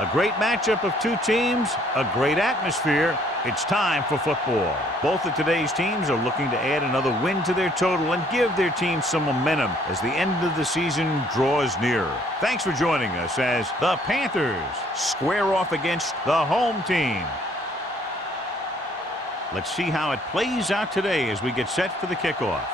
A great matchup of two teams, a great atmosphere. It's time for football. Both of today's teams are looking to add another win to their total and give their team some momentum as the end of the season draws nearer. Thanks for joining us as the Panthers square off against the home team. Let's see how it plays out today as we get set for the kickoff.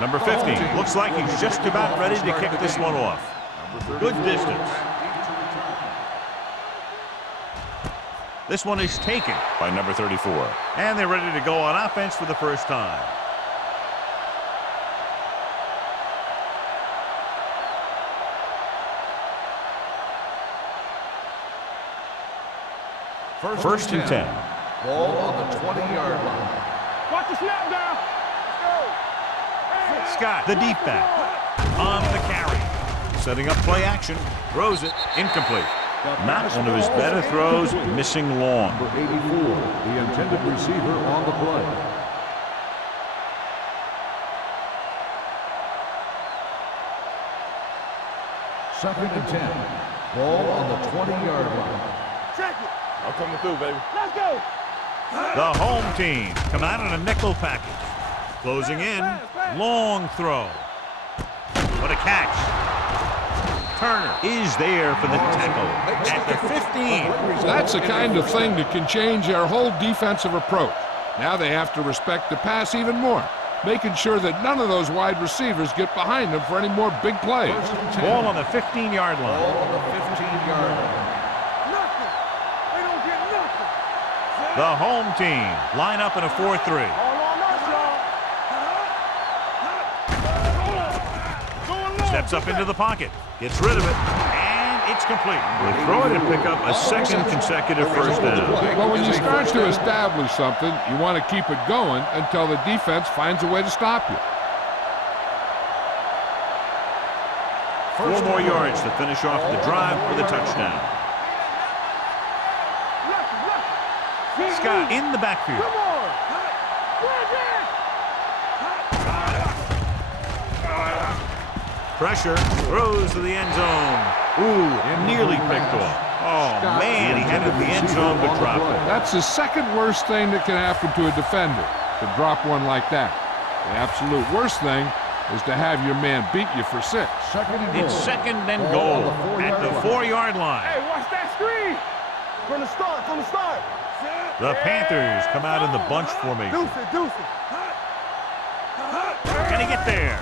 Number 50 looks like he's just about ready to kick this one off. Good distance. This one is taken by number 34. And they're ready to go on offense for the first time. First and 10. Ball on the 20-yard line. Watch the snap down. Scott, the deep back, on the carry. Setting up play action. Throws it. Incomplete. Not one of his better throws. Missing long. Number 84, the intended receiver on the play. Second and 10. Ball on the 20-yard line. Check it. I'm coming through, baby. Let's go. The home team come out in a nickel package. Closing in. Long throw. What a catch. Turner is there for the tackle at the 15. That's the kind of thing that can change their whole defensive approach. Now they have to respect the pass even more, making sure that none of those wide receivers get behind them for any more big plays. Ball on the 15-yard line. Ball on the 15-yard line. Nothing. They don't get nothing. The home team line up in a 4-3. All on us, y'all. Steps up into the pocket. Gets rid of it. And it's complete. They throw it and pick up a second consecutive first down. Well, when you start to establish something, you want to keep it going until the defense finds a way to stop you. 4 more yards to finish off the drive with a touchdown. Scott in the backfield. Come on. Pressure, throws to the end zone. Ooh, nearly picked off. Oh, man, he had it in the end zone but dropped it. That's the second worst thing that can happen to a defender, to drop one like that. The absolute worst thing is to have your man beat you for 6. It's second and goal at the 4-yard line. Hey, watch that screen. From the start, The Panthers come out in the bunch formation. Deuce it. Can he get there?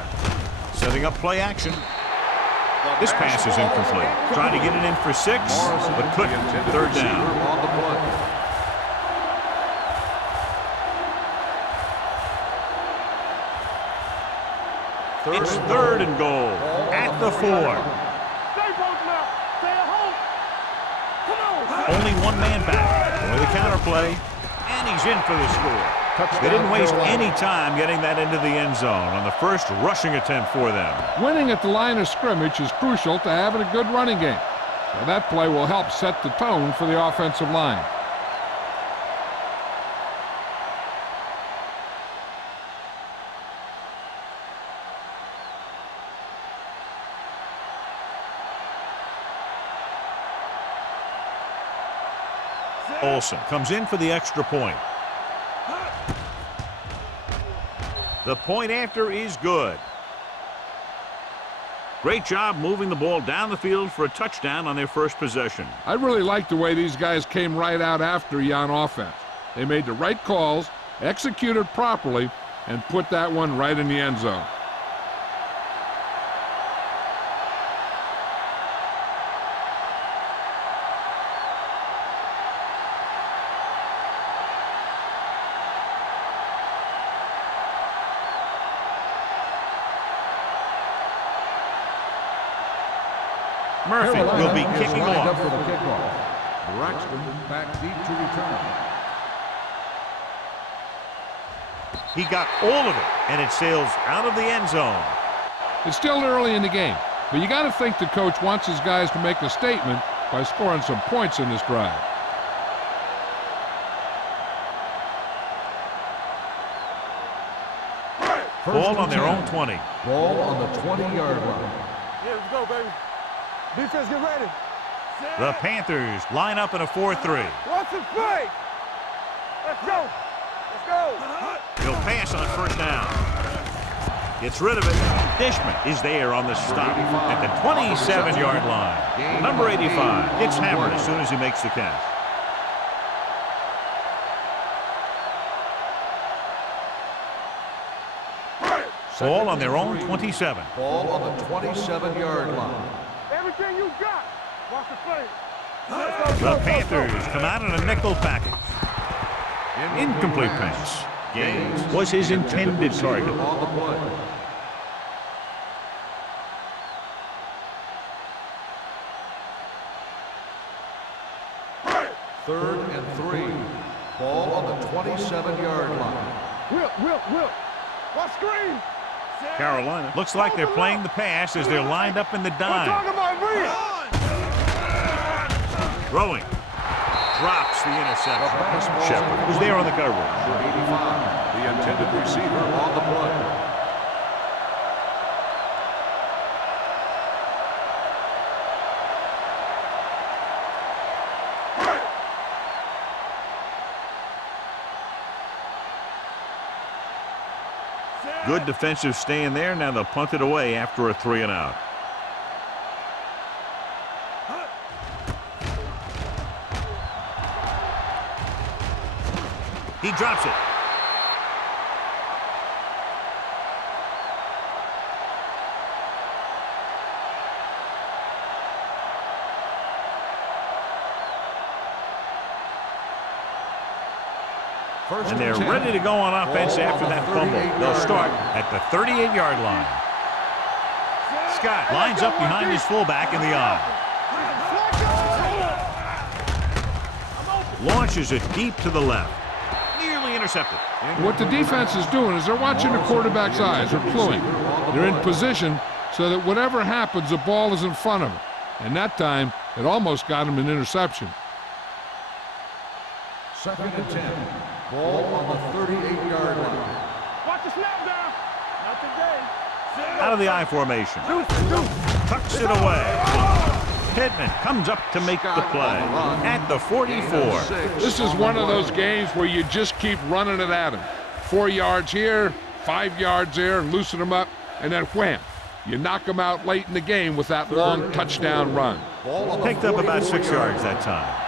Setting up play action. This pass is incomplete. Trying to get it in for 6, but couldn't. Third down. On the play. It's third and goal at the 4. Stay posted up. Stay at home. Come on. Only one man back. With a counter play, and he's in for the score. They didn't waste any time getting that into the end zone on the first rushing attempt for them. Winning at the line of scrimmage is crucial to having a good running game. So that play will help set the tone for the offensive line. Olsen comes in for the extra point. The point after is good. Great job moving the ball down the field for a touchdown on their first possession. I really like the way these guys came right out after you on offense. They made the right calls, executed properly, and put that one right in the end zone. Murphy will be kicking off. For the kickoff. Braxton back deep to return. He got all of it, and it sails out of the end zone. It's still early in the game, but you got to think the coach wants his guys to make a statement by scoring some points in this drive. Ball on their own 20. Ball on the 20-yard line. Yeah, let's go, baby. Defense, get ready. The Panthers line up in a 4-3. Watch the play. Let's go. Let's go. He'll pass on first down. Gets rid of it. Dishman is there on the stop at the 27-yard line. Number 85 gets hammered as soon as he makes the catch. Ball on their own 27. Ball on the 27-yard line. Everything you got. Watch the play. The Panthers come out in a nickel package. Incomplete pass. Gaines was his intended target. On the play. Third and 3. Ball on the 27-yard line. Whip. Watch screen. Carolina looks like they're playing the pass as they're lined up in the We're dime. talking about real. Throwing. Drops the interception. Shepard was there on the coverage. Number 85, the intended receiver on the play. Good defensive stand there. Now they'll punt it away after a 3-and-out. He drops it. And they're ready to go on offense after that fumble. They'll start at the 38-yard line. Scott lines up behind his fullback in the I. Launches it deep to the left. Nearly intercepted. What the defense is doing is they're watching the quarterback's eyes. They're cluing. They're in position so that whatever happens, the ball is in front of them. And that time, it almost got him an interception. Second and 10. Ball on the 38-yard line. Watch the snap down. Not today. Out of the I formation. Tucks it away. Pittman comes up to make the play at the 44. This is one of those games where you just keep running it at him. 4 yards here, 5 yards there, loosen them up, and then wham. You knock them out late in the game with that long touchdown run. Picked up about 6 yards that time.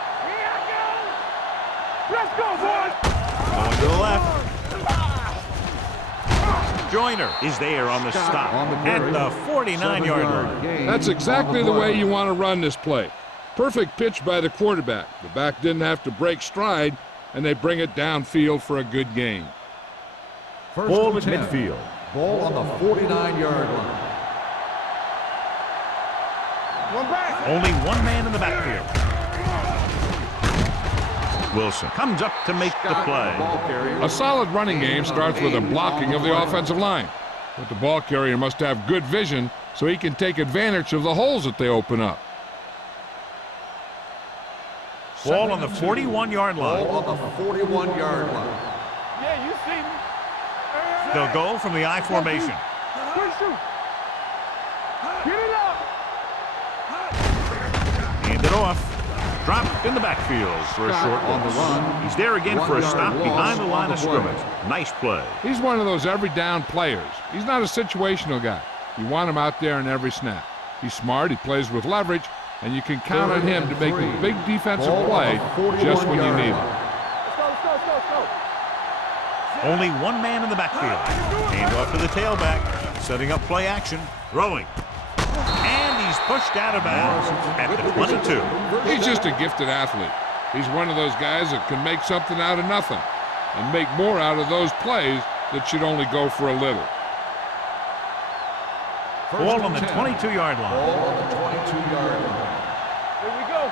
Let's go, boys. Going to the left. Joyner is there on the stop at the 49-yard line. That's exactly the way you want to run this play. Perfect pitch by the quarterback. The back didn't have to break stride, and they bring it downfield for a good gain. Ball at midfield. Ball on the 49-yard line. One back. Only one man in the backfield. Wilson comes up to make the play. A solid running game starts with a blocking of the offensive line. But the ball carrier must have good vision so he can take advantage of the holes that they open up. Ball on the 41-yard line. Ball on the 41-yard line. Yeah, you see me. They'll go from the I formation. Quick shoot. Get it up. Hand it off. Dropped in the backfield for a short on the run. He's there again for a stop behind the line of scrimmage. Nice play. He's one of those every down players. He's not a situational guy. You want him out there in every snap. He's smart, he plays with leverage, and you can count on him to make a big defensive play just when you need it. Let's go. Only one man in the backfield. Hand off to the tailback. Setting up play action. Throwing. And he's pushed out of bounds at the 22. He's just a gifted athlete. He's one of those guys that can make something out of nothing and make more out of those plays that should only go for a little. Ball on the 22-yard line. Ball on the 22-yard line. Here we go.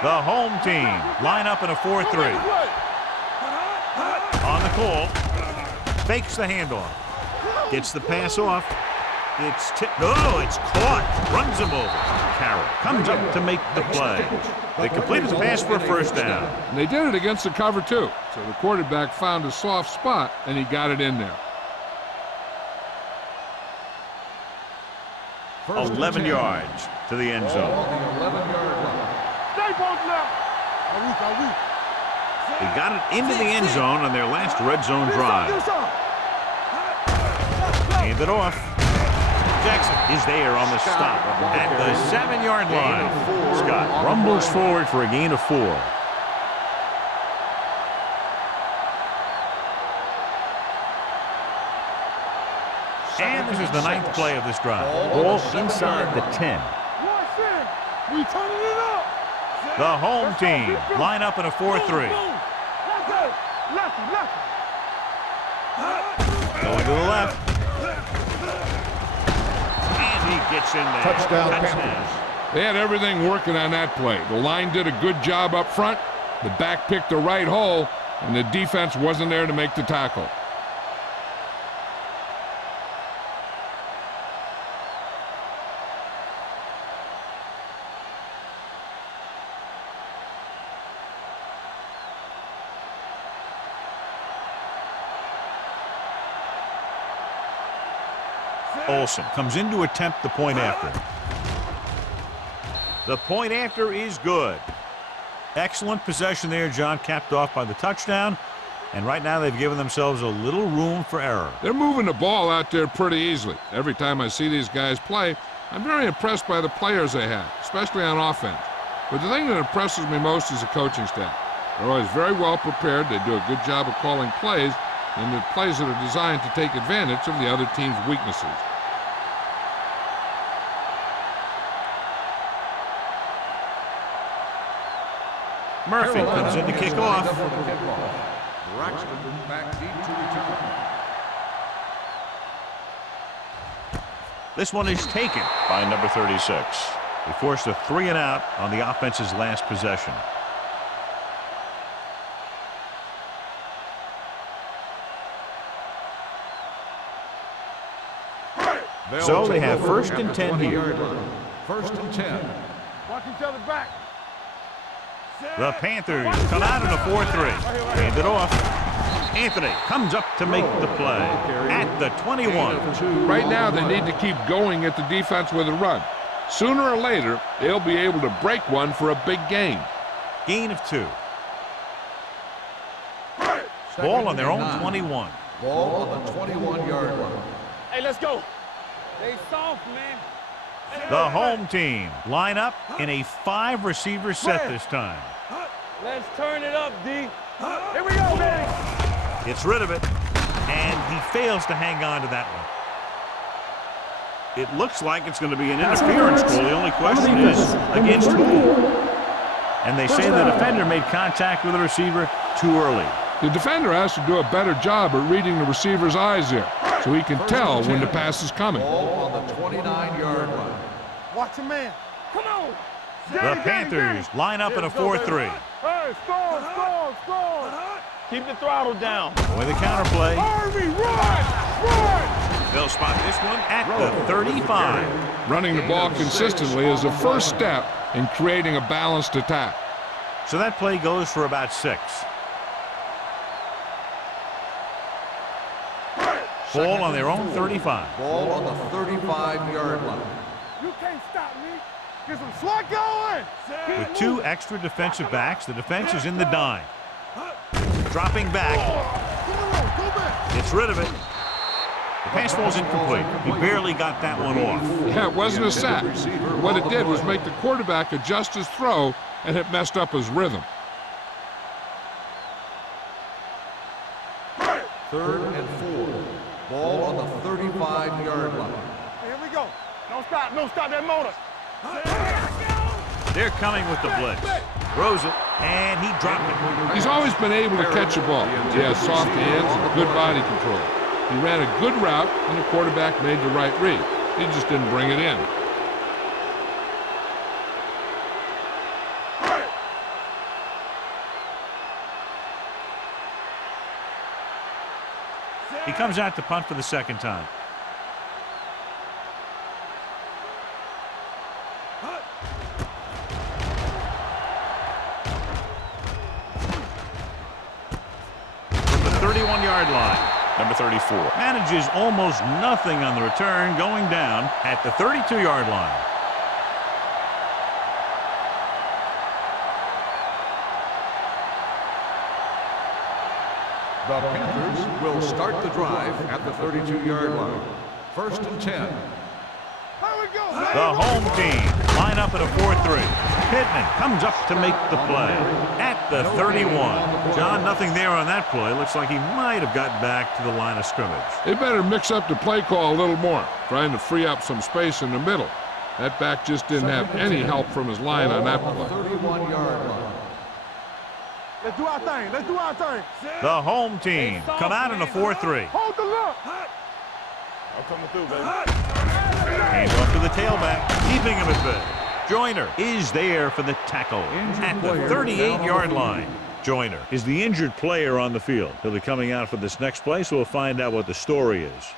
The home team line up in a 4-3. On the call. Fakes the handoff. Gets the pass off. It's tipped. Oh, it's caught. Runs him over. Carroll comes up to make the play. They completed the pass for a first down. And they did it against the cover, too. So the quarterback found a soft spot, and he got it in there. 11 yards to the end zone. Stay both now. They got it into the end zone on their last red zone drive. Hand it off. Jackson is there on the stop at the 7-yard line. Scott rumbles forward for a gain of 4. And this is the 9th play of this drive. Ball inside the 10. We turning it up. The home team line up in a 4-3. Going to the left. And he gets in there. Touchdown, Panthers. They had everything working on that play. The line did a good job up front. The back picked the right hole, and the defense wasn't there to make the tackle. Olsen comes in to attempt the point after. The point after is good. Excellent possession there, John, capped off by the touchdown. And right now they've given themselves a little room for error. They're moving the ball out there pretty easily. Every time I see these guys play, I'm very impressed by the players they have, especially on offense. But the thing that impresses me most is the coaching staff. They're always very well prepared. They do a good job of calling plays, and the plays that are designed to take advantage of the other team's weaknesses. Murphy comes in to kick off. Braxton back deep to return. This one is taken by number 36. They forced a 3-and-out on the offense's last possession. So they have 1st and 10 here. 1st and 10. Watch each other back. The Panthers come out in a 4-3. Hand it off. Anthony comes up to make the play at the 21. Right now, they need to keep going at the defense with a run. Sooner or later, they'll be able to break one for a big gain. Gain of 2. Ball on their own 21. Ball on the 21-yard line. Hey, let's go. They soft, man. The home team line up in a 5-receiver set this time. Let's turn it up, D. Here we go, man. Gets rid of it, and he fails to hang on to that one. It looks like it's going to be an interference call. The only question is against who? And they say the defender made contact with the receiver too early. The defender has to do a better job at reading the receiver's eyes there, so he can tell when the pass is coming. Ball on the 29-yard line. Watch your man. Come on. The Panthers line up in a 4-3. Hey, score. Keep the throttle down. With the counter play, Army, run! they'll spot this one at the 35. Running the ball consistently is the first step in creating a balanced attack. So that play goes for about 6. Ball on their own 35. Ball on the 35-yard line. You can't stop me. Get some slot going. With 2 extra defensive backs, the defense is in the dime. Dropping back. Gets rid of it. The pass falls incomplete. He barely got that one off. Yeah, it wasn't a sack. What it did was make the quarterback adjust his throw, and it messed up his rhythm. 3rd and 4. Ball on the 35-yard line. Here we go. Don't stop that motor. They're coming with the blitz. Throws it, and he dropped it. He's always been able to catch a ball. He has soft hands and good body control. He ran a good route, and the quarterback made the right read. He just didn't bring it in. He comes out to punt for the 2nd time. 31-yard line. Number 34. Manages almost nothing on the return, going down at the 32-yard line. The Panthers will start the drive at the 32-yard line. 1st and 10. The home team line up at a 4-3. Pittman comes up to make the play at the 31. John, nothing there on that play. Looks like he might have gotten back to the line of scrimmage. They better mix up the play call a little more, trying to free up some space in the middle. That back just didn't have any help from his line on that play. 31-yard line. Let's do our thing. Let's do our thing. The home team come out in a 4-3. Hold the look. I'm coming through, baby. Hands off to the tailback, keeping him at bay. Joyner is there for the tackle at the 38-yard line. Joyner is the injured player on the field. He'll be coming out for this next play, so we'll find out what the story is.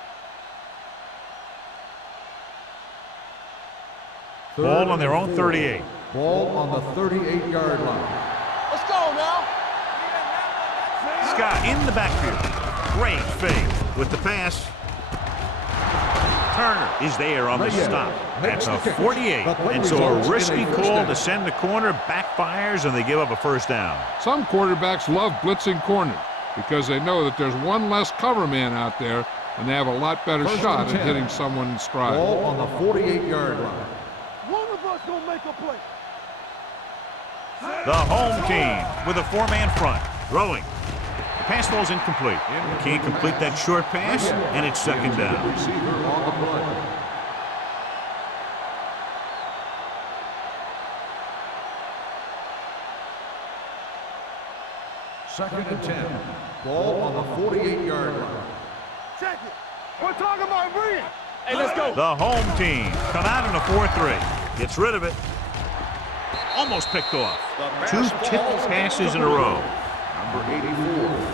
Ball on their own 38. Ball on the 38-yard line. Let's go now. Scott in the backfield. Great fake with the pass. Turner is there on the stop at the 48. And so a risky call to send the corner backfires, and they give up a first down. Some quarterbacks love blitzing corners because they know that there's one less cover man out there, and they have a lot better shot at hitting someone in stride. Ball on the 48-yard line. One of us gonna make a play. The home team with a four-man front. Throwing. The pass falls incomplete. Can't complete that short pass, and it's second down. Receiver on the play. Second and 10. Ball on the 48-yard line. Check it. We're talking about bring. Hey, let's go. The home team come out in a 4-3. Gets rid of it. Almost picked off. Two tipped passes in a row. Number 84,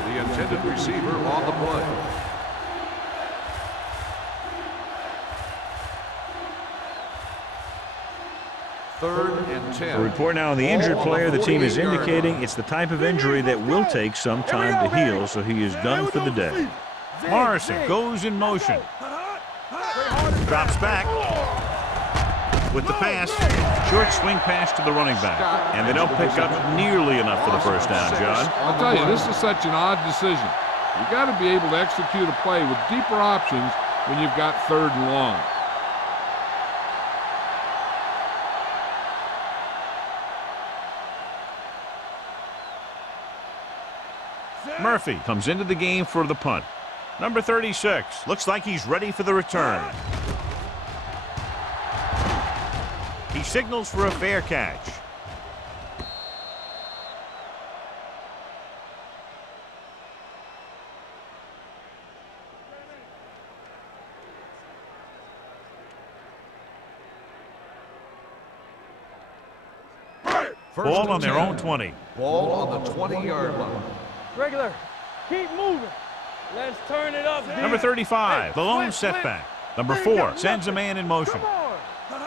the intended receiver on the play. Third and 10. A report now on the injured player. The team is indicating it's the type of injury that will take some time to heal, so he is done for the day. Morrison goes in motion. Drops back with the pass. Short swing pass to the running back. And they don't pick up nearly enough for the first down, John. I'll tell you, this is such an odd decision. You got to be able to execute a play with deeper options when you've got third and long. Murphy comes into the game for the punt. Number 36 looks like he's ready for the return. He signals for a fair catch. Ball on their own 20. Ball on the 20-yard line. Regular. Keep moving. Let's turn it up, dude. Number 35, the lone setback. Number 4 sends a man in motion. Come on.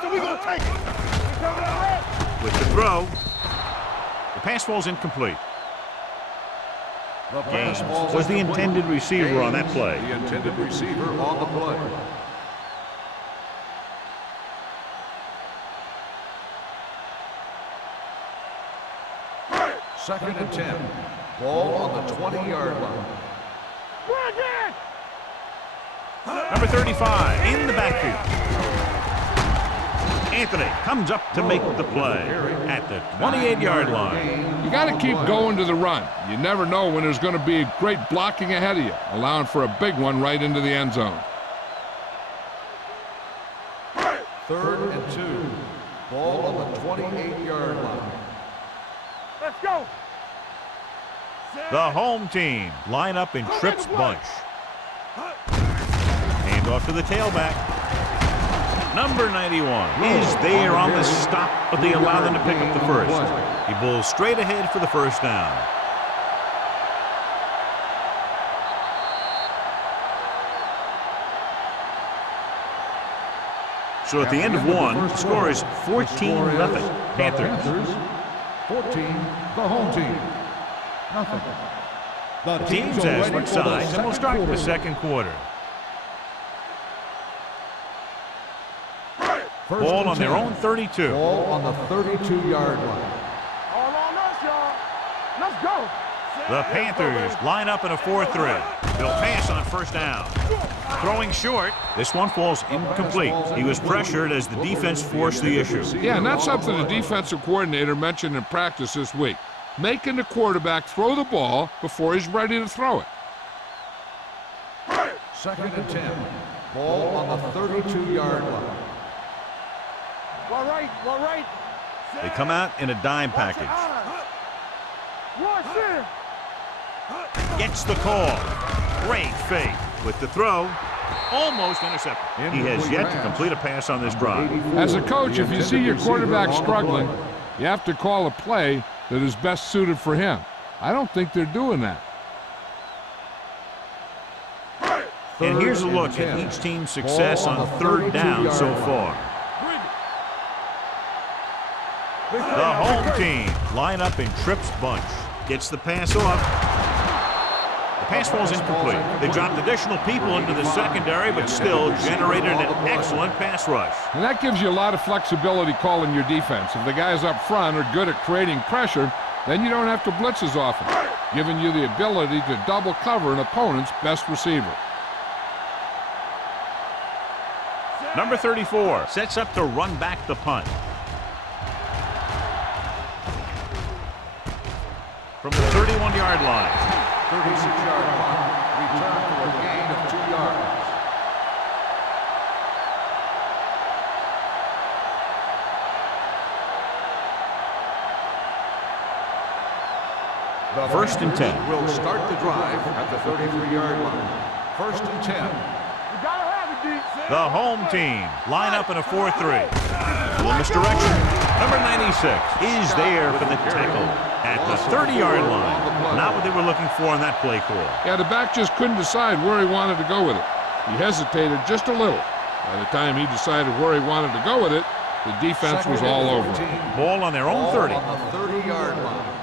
So we gonna take it. We coming around. With the throw, the pass falls incomplete. Gaines was the intended receiver on that play. The intended receiver on the play. Second and 10. Ball on the 20-yard line. Number 35 in the backfield. Anthony comes up to make the play at the 28-yard line. You got to keep going to the run. You never know when there's going to be great blocking ahead of you, allowing for a big one right into the end zone. Third and 2. Ball on the 28-yard line. Let's go. The home team line up in trips bunch. Hand off to the tailback. Number 91 is there on the stop, but they allow them to pick up the first. He bowls straight ahead for the first down. So at the end of one, the score is 14-0 Panthers. 14, the home team. Nothing. The Teams are as ready switch for the sides, and we'll second start the quarter. second quarter. First Ball and on their 10. own 32. Ball on the 32-yard line. All on us, y'all. Let's go. The Panthers line up in a 4-3. They'll pass on first down. Throwing short. This one falls incomplete. He was pressured as the defense forced the issue. Yeah, and that's something the defensive coordinator mentioned in practice this week. Making the quarterback throw the ball before he's ready to throw it. Second and 10. Ball on the 32-yard line. All right. They come out in a dime package. Watch it. Gets the call. Great fake. With the throw, almost intercepted. He has yet to complete a pass on this drive. As a coach, if you see your quarterback struggling, you have to call a play that is best suited for him. I don't think they're doing that. And here's a look at each team's success on third down so far. The home team line up in trips bunch. Gets the pass off. The pass falls incomplete. They dropped additional people into the secondary, but still generated an excellent pass rush. And that gives you a lot of flexibility calling your defense. If the guys up front are good at creating pressure, then you don't have to blitz as often, giving you the ability to double cover an opponent's best receiver. Number 34 sets up to run back the punt. From the 31-yard line. 36-yard punt. Return for a gain of 2 yards. The First and 10. Will start the drive at the 33-yard line. First and 10. You gotta have it, D. The home team line up in a 4-3. Little misdirection. Number 96 is there for the tackle at the 30-yard line. Not what they were looking for on that play call. Yeah, the back just couldn't decide where he wanted to go with it. He hesitated just a little. By the time he decided where he wanted to go with it, the defense was all over him. Ball on their own 30. On the 30-yard line.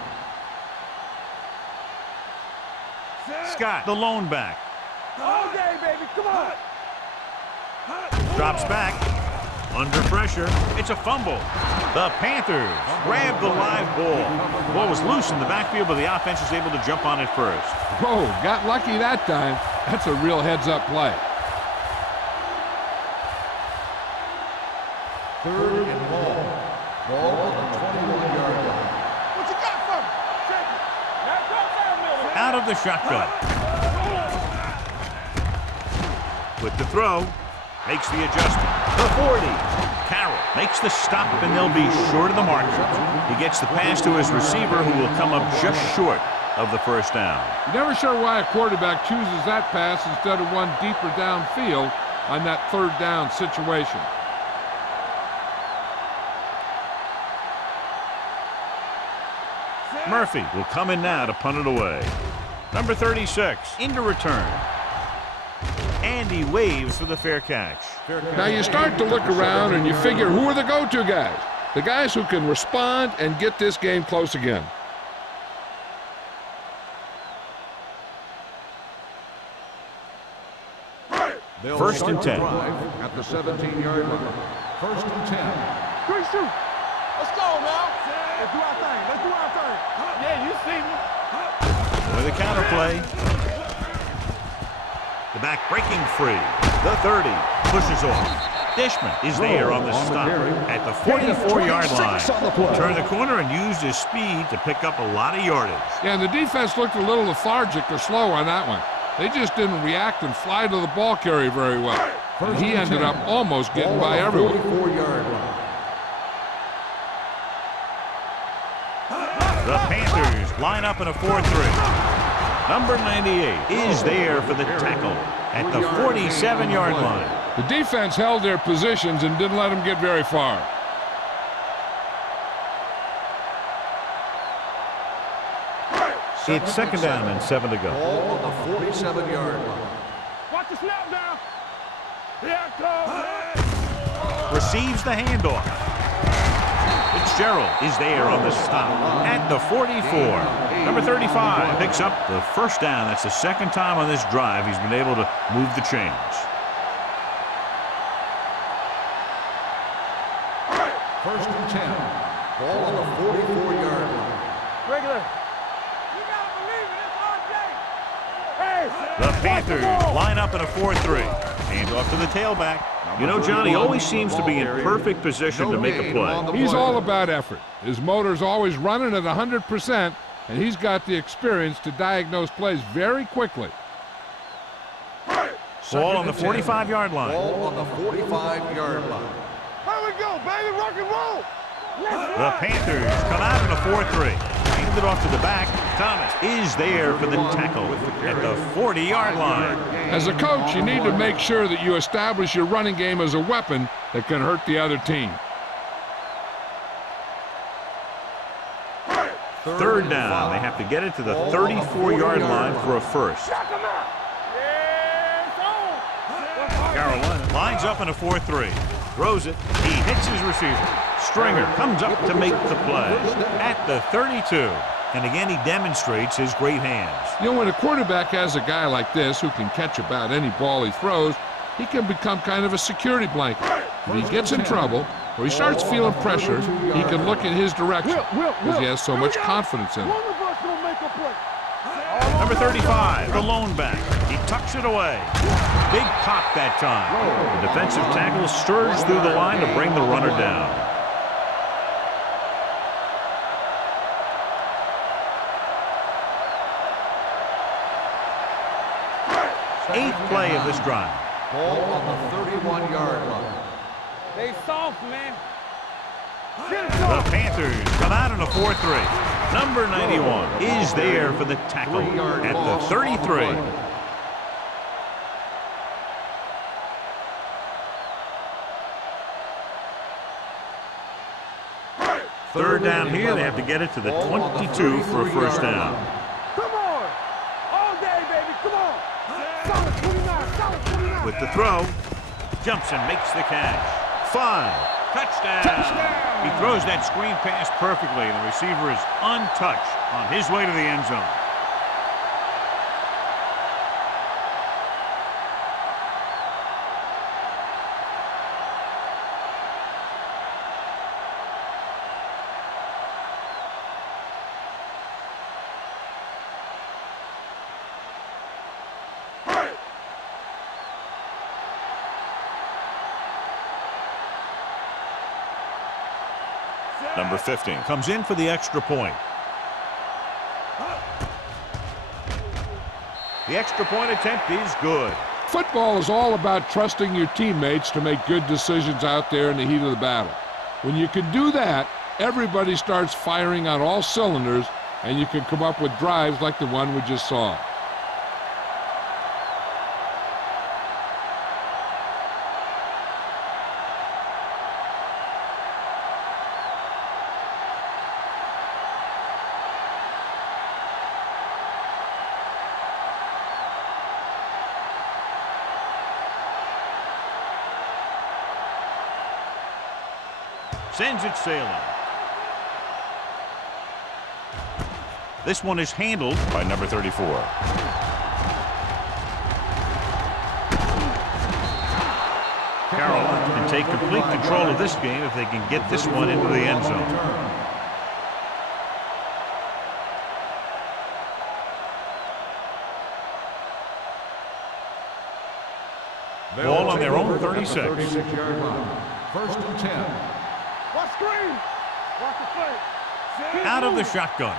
Scott, the lone back. All day, baby. Come on. Drops back. Under pressure. It's a fumble. The Panthers grab the live ball. Ball was loose in the backfield, but the offense was able to jump on it first. Whoa, got lucky that time. That's a real heads-up play. Third and long. Ball on the 21-yard line. What you got for me? Check it. Now go down, Miller. Out of the shotgun. With the throw, makes the adjustment. The 40. Carroll makes the stop, and they'll be short of the mark. He gets the pass to his receiver, who will come up just short of the first down. You're never sure why a quarterback chooses that pass instead of one deeper downfield on that third down situation. Murphy will come in now to punt it away. Number 36 into return. And he waves for the fair catch. Now you start to look around and you figure, who are the go-to guys? The guys who can respond and get this game close again. First and 10. At the 17-yard line. First and 10. 3 shoot. Let's go, now. Let's do our thing. Yeah, you see me. With a counterplay. The back breaking free. The 30 pushes off. Dishman is there on the stop at the 44-yard line. Turned the corner and used his speed to pick up a lot of yardage. Yeah, and the defense looked a little lethargic or slow on that one. They just didn't react and fly to the ball carrier very well. And he ended up almost getting by everyone. 44-yard line. The Panthers line up in a 4-3. Number 98 is there for the tackle at the 47-yard line. The defense held their positions and didn't let them get very far. It's second down and 7 to go. Ball on the 47-yard line. Watch the snap down. Here it comes. Receives the handoff. Fitzgerald is there on the stop at the 44. Number 35 picks up the first down. That's the second time on this drive he's been able to move the chains. First and 10. Ball on the 44-yard line. Regular. You gotta believe it. It's RJ. Hey. The Panthers line up in a 4-3. Hands off to the tailback. You know, John, he always seems to be in perfect position to make a play. He's all about effort. His motor's always running at 100%, and he's got the experience to diagnose plays very quickly. Ball on the 45-yard line. Ball on the 45-yard line. Here we go, baby. Rock and roll. The Panthers come out in a 4-3. Hand it off to the back. Thomas is there for the tackle at the 40-yard line. As a coach, you need to make sure that you establish your running game as a weapon that can hurt the other team. Third down. They have to get it to the 34-yard line for a first. Carolina lines up in a 4-3. Throws it. He hits his receiver. Stringer comes up to make the play at the 32. And again, he demonstrates his great hands. You know, when a quarterback has a guy like this who can catch about any ball he throws, he can become kind of a security blanket. If he gets in trouble or he starts feeling pressure, he can look in his direction because he has so much confidence in him. Number 35, the lone back. He tucks it away. Big pop that time. The defensive tackle stirs through the line to bring the runner down. Eighth play of this drive. Ball on the 31-yard line. They soft, man. The Panthers come out in a 4-3. Number 91 is there for the tackle at the 33. Third down here. They have to get it to the 22 for a first down. Come on. All day, baby. Come on. Solid 29. Solid 29. With the throw, jumps and makes the catch. 5. Touchdown. He throws that screen pass perfectly, and the receiver is untouched on his way to the end zone. Number 15 Comes in for the extra point. The extra point attempt is good. Football is all about trusting your teammates to make good decisions out there in the heat of the battle. When you can do that, everybody starts firing on all cylinders, and you can come up with drives like the one we just saw. Sends it sailing. This one is handled by number 34. Carolina can take complete control of this game if they can get this one into the end zone. Ball on their own 36. 36-yard line. First and 10. Watch screen. Watch the play. Out of the shotgun.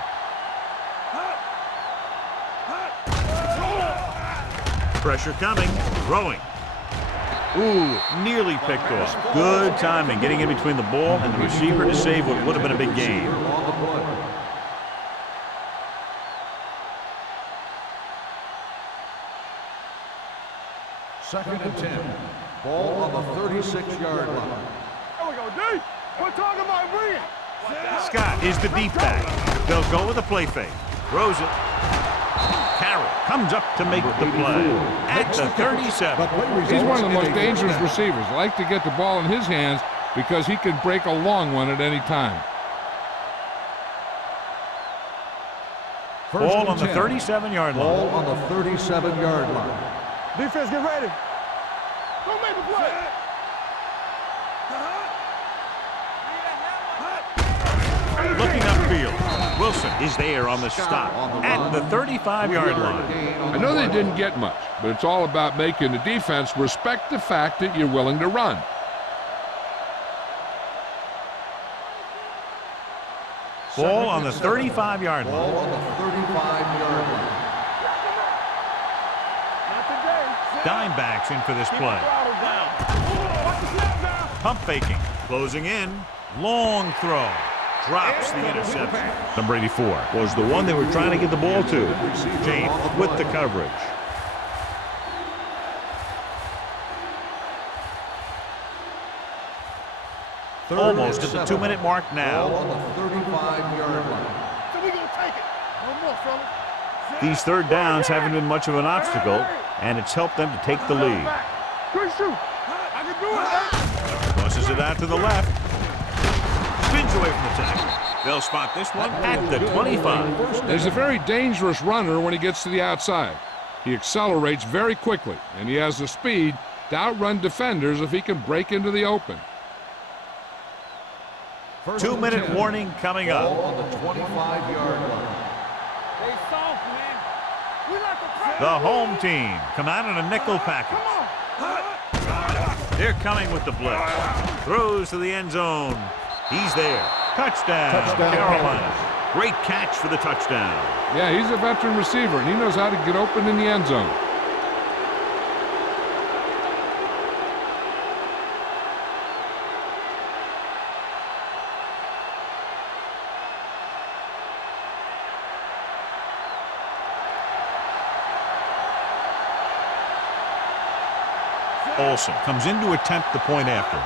Pressure coming. Throwing. Ooh, nearly picked off. Good timing getting in between the ball and the receiver to save what would have been a big game. Second and 10. Ball on the 36-yard line. There we go, D. We're talking about bringing. Scott is the deep back. They'll go with a play fake. Throws it. Carroll comes up to make the play at the 37. He's one of the most dangerous receivers. I like to get the ball in his hands because he can break a long one at any time. Ball on the 10. 37-yard line. Ball on the 37-yard line. Defense, get ready. Don't make a play. Looking upfield. Wilson is there on the stop at the 35-yard line. I know they didn't get much, but it's all about making the defense respect the fact that you're willing to run. Ball on the 35-yard Ball line. on the 35-yard line. Not today. Dimebacks in for this play. Watch the snap down. Pump faking. Closing in. Long throw. Drops the interception. Number 84 was the one they were trying to get the ball to. James with the coverage. Almost at the 2-minute mark Ball now. on the 35-yard line. So we gonna take it. One more, fella. These third downs haven't been much of an obstacle, and it's helped them to take the lead. Good shoot. I can do it. Tosses it out to the left. Spins away from the tackle. They'll spot this one at the 25. He's a very dangerous runner when he gets to the outside. He accelerates very quickly, and he has the speed to outrun defenders if he can break into the open. 2-minute warning coming Ball up. on the 25-yard line. They soft, man. We like to press. The home team come out in a nickel package. They're coming with the blitz. Throws to the end zone. He's there. Touchdown, Carolina. Great catch for the touchdown. Yeah, he's a veteran receiver, and he knows how to get open in the end zone. Olsen comes in to attempt the point after.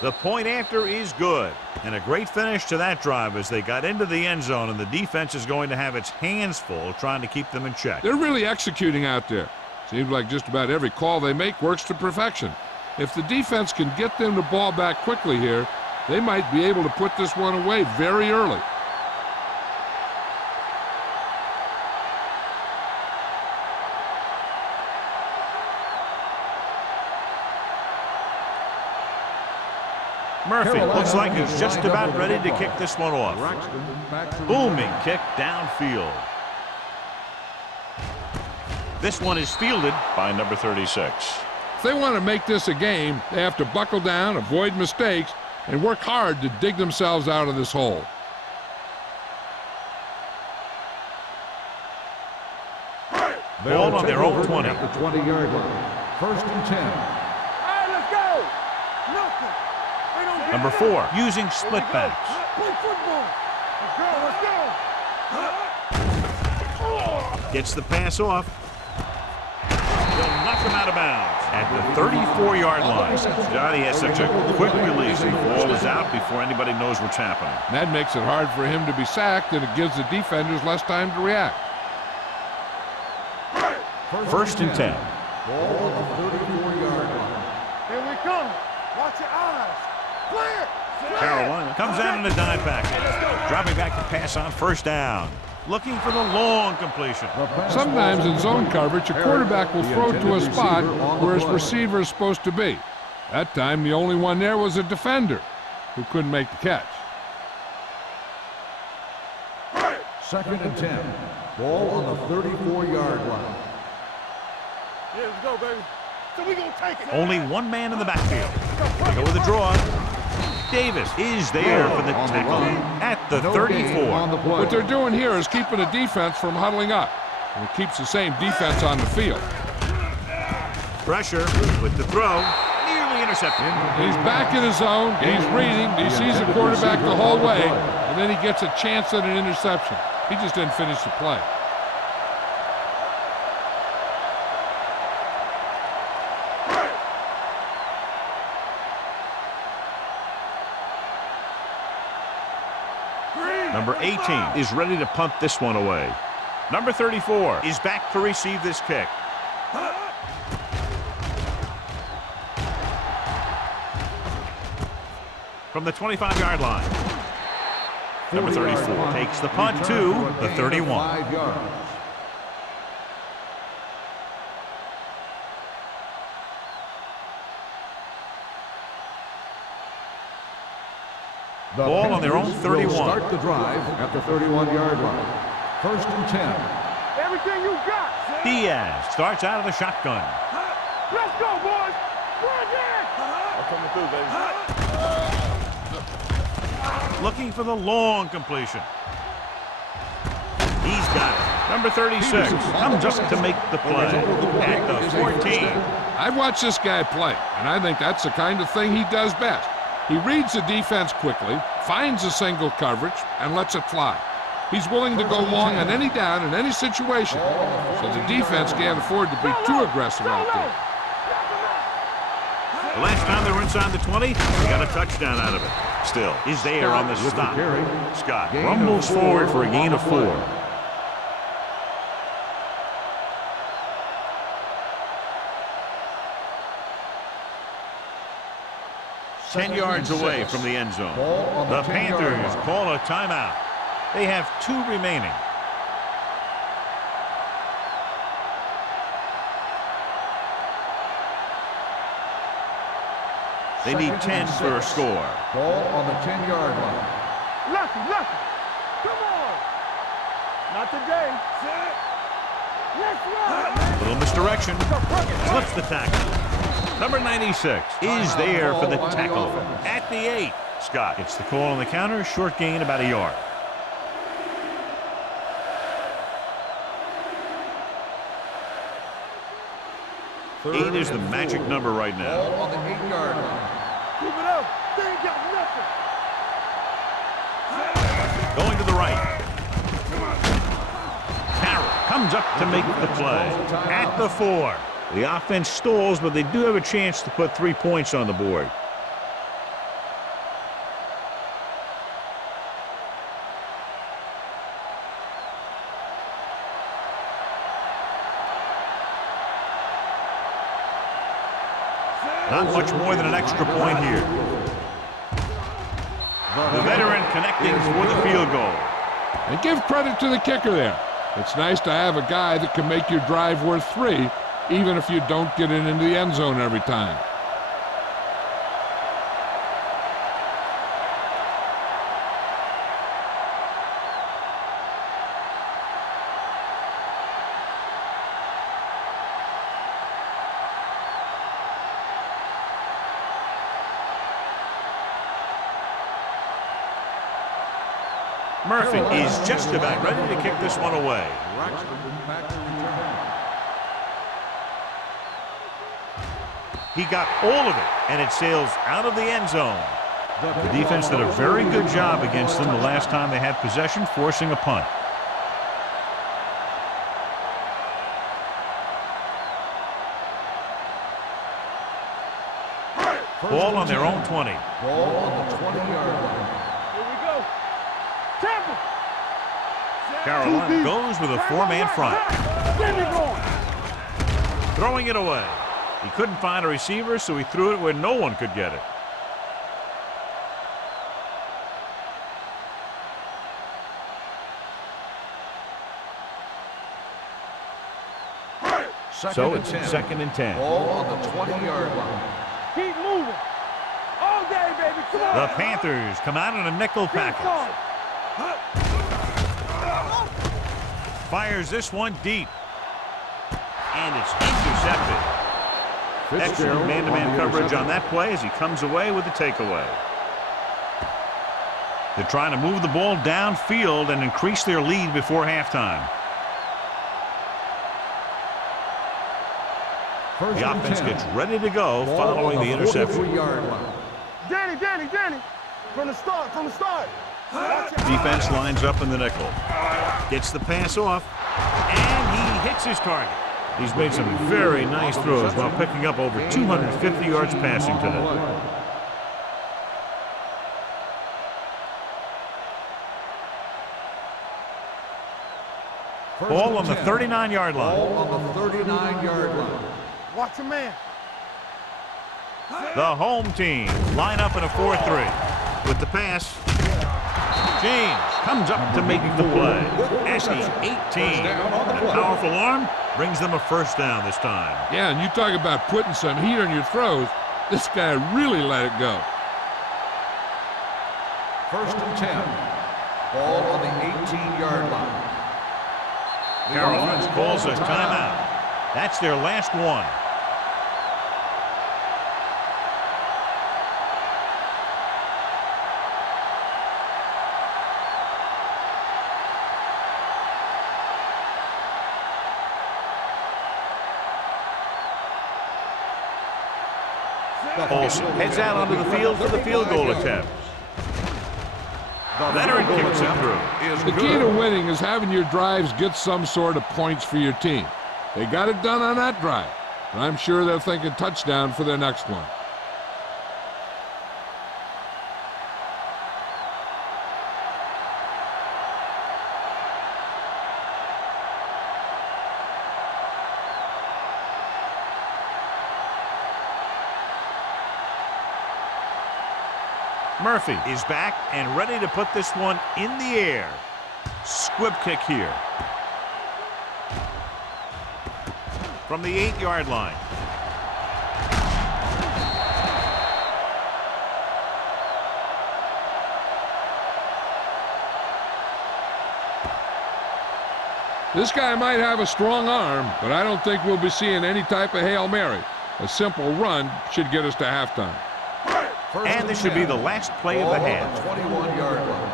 The point after is good. And a great finish to that drive as they got into the end zone, and the defense is going to have its hands full trying to keep them in check. They're really executing out there. Seems like just about every call they make works to perfection. If the defense can get them the ball back quickly here, they might be able to put this one away very early. Murphy looks like he's just about ready to kick this one off. Booming kick downfield. This one is fielded By number 36. If they want to make this a game, they have to buckle down, avoid mistakes, and work hard to dig themselves out of this hole. Ball on their own 20. At the 20-yard line. 1st and 10. All right, let's go. Nothing. They don't get Number it. 4 using split backs. Play football. Let's go. Gets the pass off. They'll knock him out of bounds at the 34-yard line. Johnny has such a quick release. The ball is out before anybody knows what's happening. That makes it hard for him to be sacked, and it gives the defenders less time to react. 1st and 10. Ball on the 34-yard line. Here we come. Watch your eyes. Clear. Carolina comes out in a dime package. Dropping back to pass on 1st down. Looking for the long completion. Sometimes in zone coverage, a quarterback will throw to a spot where his receiver is supposed to be. That time, the only one there was a defender who couldn't make the catch. 2nd and 10. Ball on the 34-yard line. Yeah, let's go, baby. So we gonna take it. Only one man in the backfield. They go with the draw. Davis is there for the tackle at the 34. What they're doing here is keeping the defense from huddling up, and it keeps the same defense on the field. Pressure with the throw. Nearly intercepted. He's back in his zone. He's reading. He sees the quarterback the whole way, and then he gets a chance at an interception. He just didn't finish the play. Number 18 is ready to punt this one away. Number 34 is back to receive this kick. From the 25-yard line. Number 34 takes the punt to the 31. 5 yards. The Ball on their own Panthers will 31. Start the drive at the 31-yard line. 1st and 10. Everything you got. Diaz starts out of the shotgun. Let's go, boys. Run it. I'm coming through, baby. Looking for the long completion. He's got it. Number 36 comes up to make the play at the 14. I've watched this guy play, and I think that's the kind of thing he does best. He reads the defense quickly, finds a single coverage, and lets it fly. He's willing to go long on any down in any situation, so the defense can't afford to be too aggressive out there. The last time they were inside the 20, they got a touchdown out of it. Still, is there on the stop. Scott rumbles forward for a gain of 4. Ten yards away from the end zone. The Panthers call a timeout. They have 2 remaining. They need 10 for a score. Ball on the 10-yard line. Lucky. Come on. Not today. Let's run. Little misdirection. Slips the tackle. Number 96 is there for the tackle at the 8. Scott gets the call on the counter. Short gain, about a yard. 8 is the magic number right now. Ball on the 8-yard line. Keep it up. They ain't got nothing. Going to the right. Carroll comes up to make the play at the 4. The offense stalls, but they do have a chance to put 3 points on the board. Not much more than an extra point here. The veteran connecting for the field goal. And give credit to the kicker there. It's nice to have a guy that can make your drive worth 3, even if you don't get it into the end zone every time. Murphy is just about ready to kick this one away. He got all of it, and it sails out of the end zone. The defense did a very good job against them the last time they had possession, forcing a punt. Ball on their own 20. Ball on the 20-yard line. Here we go. Tampa. Carolina goes with a 4-man front. Get me going. Throwing it away. He couldn't find a receiver, so he threw it where no one could get it. So it's 2nd and 10. Ball on the 20-yard line. Keep moving. All day, baby. Come on. The Panthers come out in a nickel package. Fires this one deep. And it's intercepted. Excellent man-to-man coverage on that play as he comes away with the takeaway. They're trying to move the ball downfield and increase their lead before halftime. The offense gets ready to go following the interception. Danny, from the start. Defense lines up in the nickel. Gets the pass off, and he hits his target. He's made some very nice throws while picking up over 250 yards passing today. Ball on the 39-yard line. Ball on the 39-yard line. Watch a man. The home team line up in a 4-3 with the pass. James comes up to make the play at the 18. A powerful arm brings them a first down this time. Yeah, and you talk about putting some heat on your throws. This guy really let it go. 1st and 10. Ball on the 18-yard line. Carolina calls a timeout. That's their last one. Olsen heads out onto the field for the field goal attempt. The veteran kicks it through. The key to winning is having your drives get some sort of points for your team. They got it done on that drive, and I'm sure they're thinking touchdown for their next one. Murphy is back and ready to put this one in the air. Squib kick here. From the 8-yard line. This guy might have a strong arm, but I don't think we'll be seeing any type of Hail Mary. A simple run should get us to halftime. And this should be the last play of the half. 21-yard line.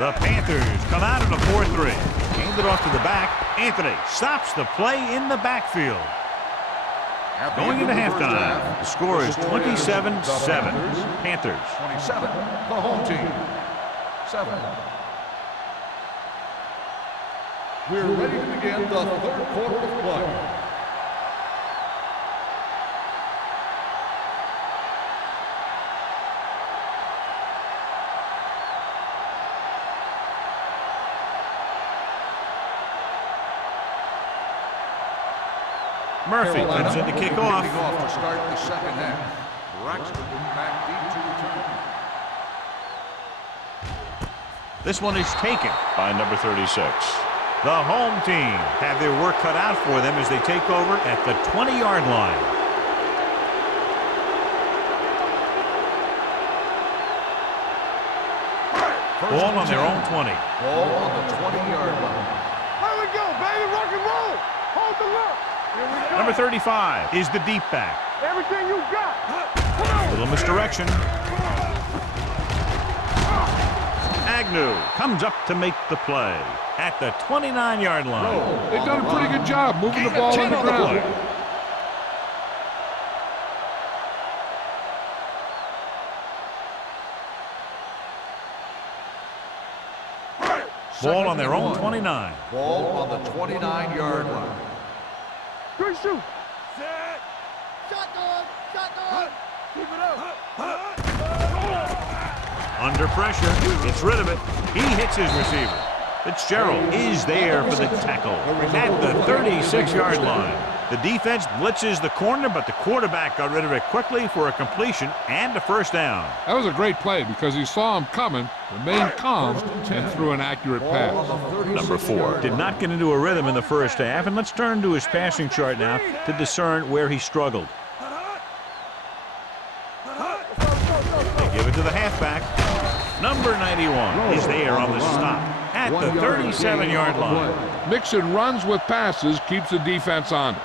The Panthers come out in a 4-3. Hand it off to the back. Anthony stops the play in the backfield. Going into halftime, the score is 27-7. Panthers. 27, the home team. 7. We're ready to begin the 3rd quarter of play. Murphy comes in to kick off. To start the second half. Braxton back deep to return. This one is taken By number 36. The home team have their work cut out for them as they take over at the 20-yard line. Ball on their own 20. Ball on the 20-yard line. Here we go, baby. Rock and roll. Hold the look. Here we go. Number 35 is the deep back. Everything you got. Come on. Little misdirection. Agnew comes up to make the play at the 29-yard line. They've done a pretty good job moving the ball on the ground. Ball on their own 29. Ball on the 29-yard line. Good shoot. Set. Shotgun. Shotgun. Keep it up. Under pressure, gets rid of it. He hits his receiver. Fitzgerald is there for the tackle at the 36-yard line. The defense blitzes the corner, but the quarterback got rid of it quickly for a completion and a first down. That was a great play because he saw him coming, remained calm, and threw an accurate pass. Number 4 did not get into a rhythm in the first half, and let's turn to his passing chart now to discern where he struggled. They give it to the halfback. Number 91 is there on the stop at the 37-yard line. Mixing runs with passes keeps the defense honest.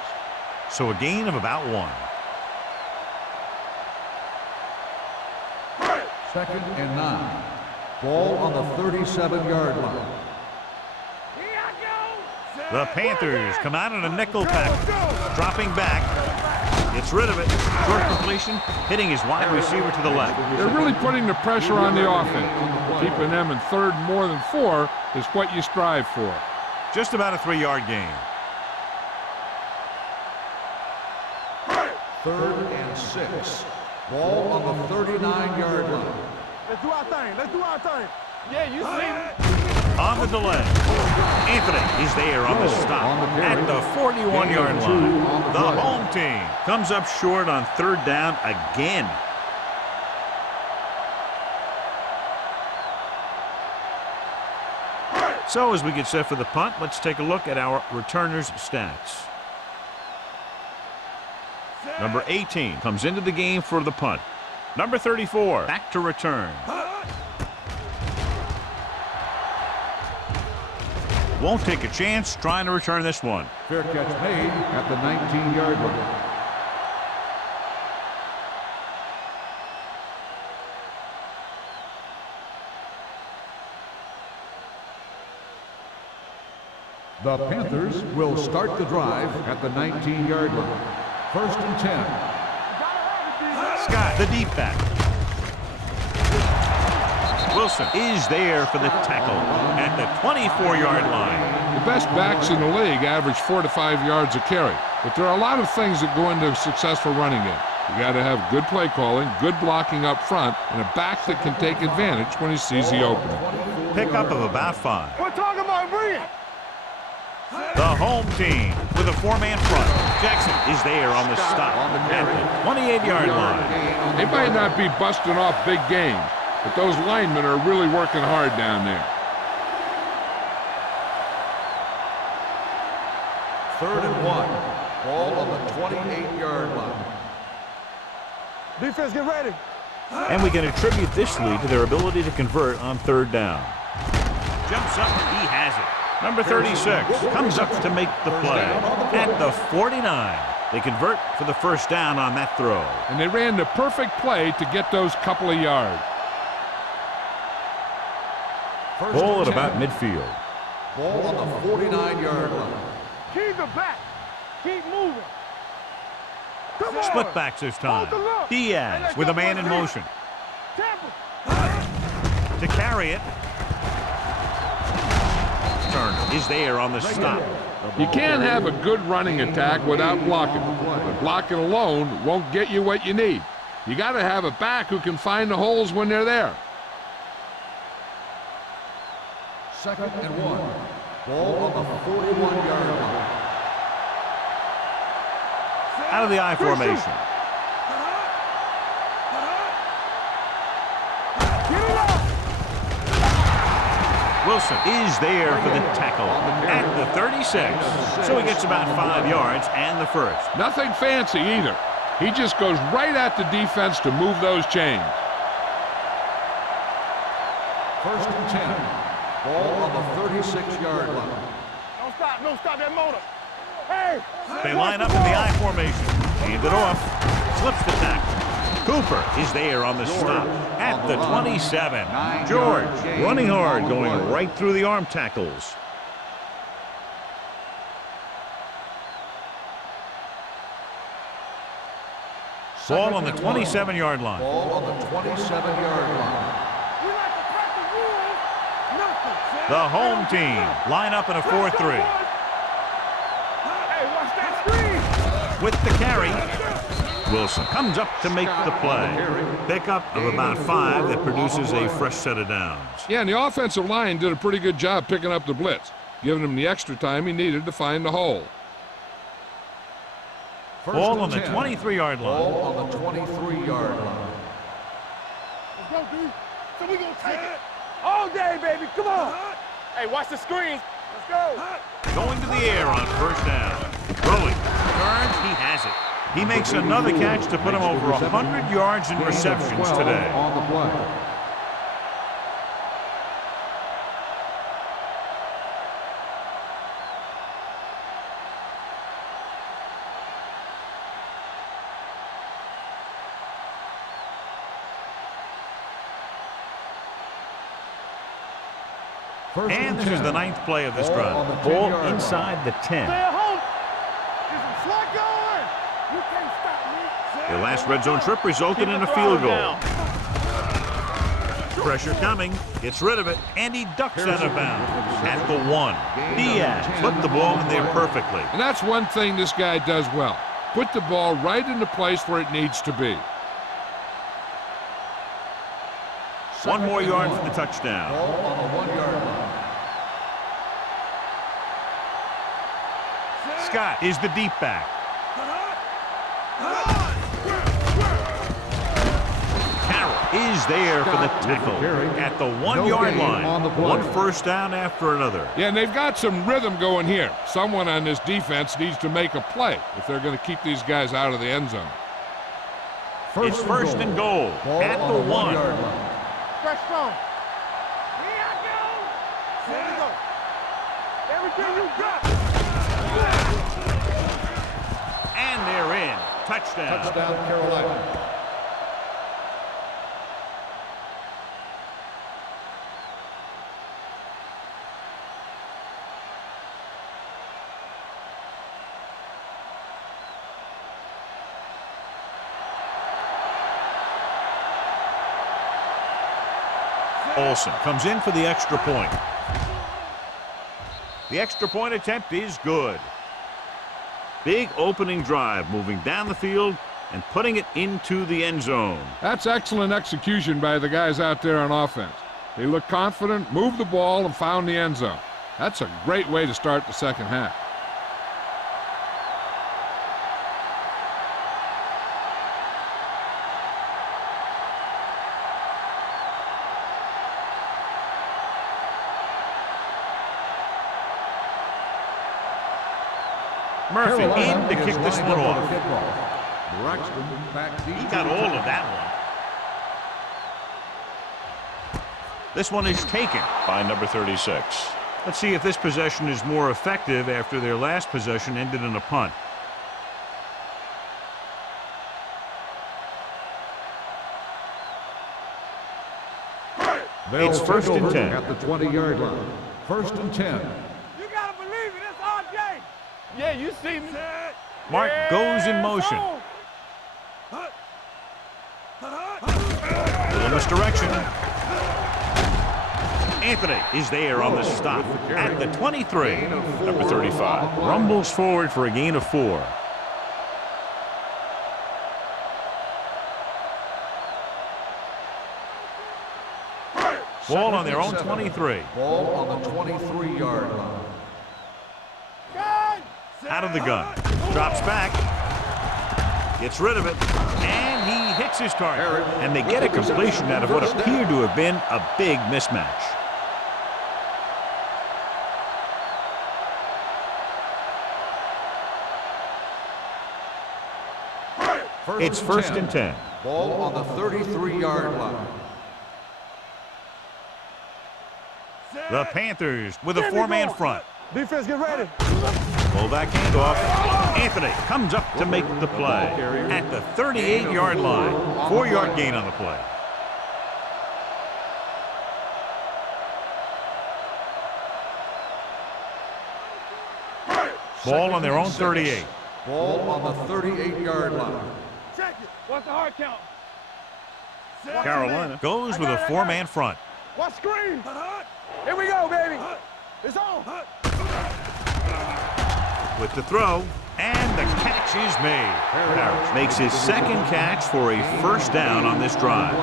So a gain of about 1. 2nd and 9. Ball on the 37-yard line. The Panthers come out in a nickel pack, dropping back. Gets rid of it. Short completion, hitting his wide receiver to the left. They're really putting the pressure on the offense. Keeping them in third and more than 4 is what you strive for. Just about a 3-yard gain. 3rd and 6. Ball on the 39-yard line. Let's do our thing. Let's do our thing. Yeah, you see. On the delay, Anthony is there on the stop at the 41-yard line. The home team comes up short on 3rd down again. So as we get set for the punt, let's take a look at our returners' stats. Number 18 comes into the game for the punt. Number 34 back to return. Won't take a chance trying to return this one. Fair catch made at the 19-yard line. The Panthers will start the drive at the 19-yard line. 1st and 10. Scott, the deep back. Wilson is there for the tackle at the 24-yard line. The best backs in the league average 4 to 5 yards a carry, but there are a lot of things that go into a successful running game. You got to have good play calling, good blocking up front, and a back that can take advantage when he sees the opening. Pickup of about 5. We're talking about bringing. The home team with a 4-man front. Jackson is there on the stop at the 28-yard line. They might not be busting off big games, but those linemen are really working hard down there. 3rd and 1. Ball on the 28-yard line. Defense, get ready. And we can attribute this lead to their ability to convert on 3rd down. Jumps up, he has it. Number 36 comes up to make the play at the 49. They convert for the 1st down on that throw. And they ran the perfect play to get those couple of yards. Ball at about midfield. Ball on the 49-yard line. Keep the back. Keep moving. Come on. Split backs this time. Diaz with a man in motion. To carry it. Turner is there on the stop. You can't have a good running attack without blocking. But blocking alone won't get you what you need. You got to have a back who can find the holes when they're there. 2nd and 1. Ball on the 41-yard line. Out of the I formation. Wilson is there for the tackle at the 36. So he gets about 5 yards and the 1st. Nothing fancy either. He just goes right at the defense to move those chains. 1st and 10. Ball on the 36-yard line. Don't stop that motor. Hey! They line up in the I formation. Hand it off. Slips the tackle. Cooper is there on the stop at the 27. George running hard, going right through the arm tackles. Ball on the 27-yard line. Ball on the 27-yard line. The home team line up in a 4-3. Hey, watch that screen. With the carry, Wilson comes up to make the play. Pickup of about 5 that produces a fresh set of downs. Yeah, and the offensive line did a pretty good job picking up the blitz, giving him the extra time he needed to find the hole. Ball on the 23-yard line. Ball on the 23-yard line. Let's go, D. So we gonna take it all day, baby. Come on. Hey, watch the screens. Let's go. Going to the air on 1st down. Throwing. Turns. He has it. He makes another catch to put him over 100 yards in receptions today. On the play. And this is the 9th play of this drive. Ball inside the 10. Stay at home. Get some slack going. You can't stop me. The last red zone trip resulted in a field goal. Pressure coming. Gets rid of it. And he ducks out of bounds at the 1. Diaz put the ball in there perfectly. And that's one thing this guy does well. Put the ball right in the place where it needs to be. 1 more yard for the touchdown. Ball on the 1-yard line. Scott is the deep back. Carroll is there for the tackle at the 1-yard line. One first down after another. Yeah, and they've got some rhythm going here. Someone on this defense needs to make a play if they're going to keep these guys out of the end zone. It's first and goal at the 1. Stretch strong. Here I go. Here we go. Everything you got. And they're in. Touchdown. Touchdown, Carolina. Olsen comes in for the extra point. The extra point attempt is good. Big opening drive, moving down the field and putting it into the end zone. That's excellent execution by the guys out there on offense. They look confident, moved the ball, and found the end zone. That's a great way to start the second half. Murphy in to kick this one off. He got all of that one. This one is taken by number 36. Let's see if this possession is more effective after their last possession ended in a punt. It's first and 10. At the 20-yard line. First and 10. You gotta believe it. It's RJ. Yeah, you see me. Mark goes in motion. Little misdirection. Anthony is there on the stop at the 23. Number 35 rumbles forward for a gain of 4. Ball on their own 23. Ball on the 23-yard line. Out of the gun. Drops back. Gets rid of it. And he hits his target. And they get a completion out of what appeared to have been a big mismatch. It's first and 10. Ball on the 33-yard line. The Panthers with a 4-man front. Defense, get ready. Fullback handoff. Anthony comes up to make the play at the 38-yard line. 4-yard gain on the play. Ball on their own 38. Ball on the 38-yard line. Check it. What's the hard count? Carolina goes with a 4-man front. What screen? Here we go, baby. It's on. With the throw, and the catch is made. Harris makes his second catch for a first down on this drive.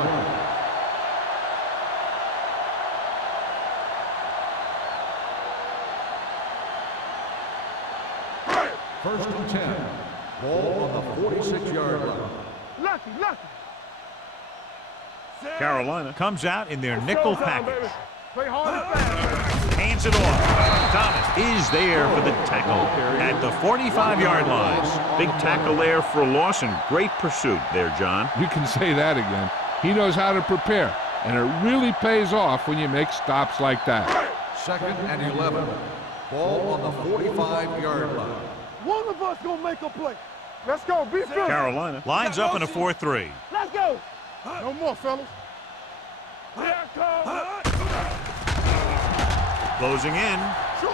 First and 10. Ball on the 46-yard line. Lucky. Carolina comes out in their nickel package. Play hard and fast. Hands it off. Thomas is there for the tackle at the 45-yard line. Big tackle there for a loss and great pursuit there, John. You can say that again. He knows how to prepare, and it really pays off when you make stops like that. Second and 11. Ball on the 45-yard line. One of us gonna make a play. Let's go. Be fit. Carolina lines up in a 4-3. Let's go. No more, fellas. Here I come. Closing in.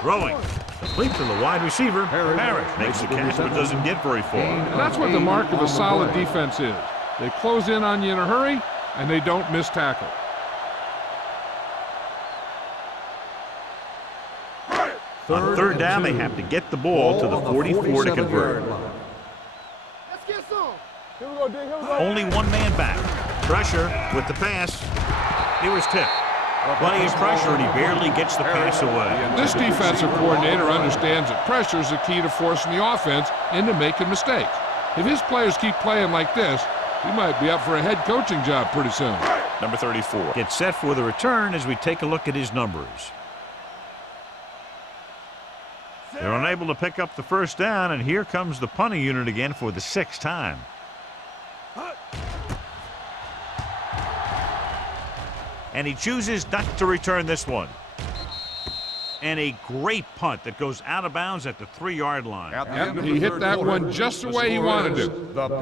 Throwing. Complete to the wide receiver. Harris makes the catch but doesn't get very far. And that's what the mark of a solid defense is. They close in on you in a hurry, and they don't miss tackle. On third down, they have to get the ball to the 44 to convert. Let's get some. Here we go, D. Here we go. Only one man back. Pressure with the pass. It was tipped. Plenty of pressure, and he barely gets the pass away. This defensive coordinator understands that pressure is the key to forcing the offense into making mistakes. If his players keep playing like this, he might be up for a head coaching job pretty soon. number 34. Gets set for the return as we take a look at his numbers. They're unable to pick up the first down, and here comes the punting unit again for the 6th time. And he chooses not to return this one. And a great punt that goes out of bounds at the 3-yard line. Yep, he hit that one just the way he wanted to.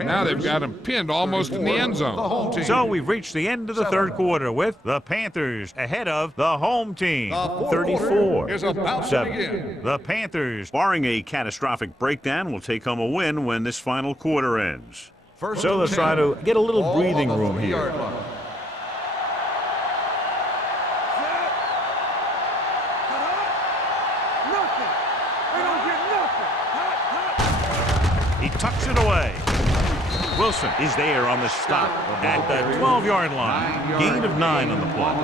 Now they've got him pinned almost in the end zone. So we've reached the end of the 3rd quarter with the Panthers ahead of the home team. 34-7. The Panthers, barring a catastrophic breakdown, will take home a win when this final quarter ends. So let's try to get a little breathing room here. He tucks it away. Wilson is there on the stop at the 12-yard line. Gain of 9 on the play.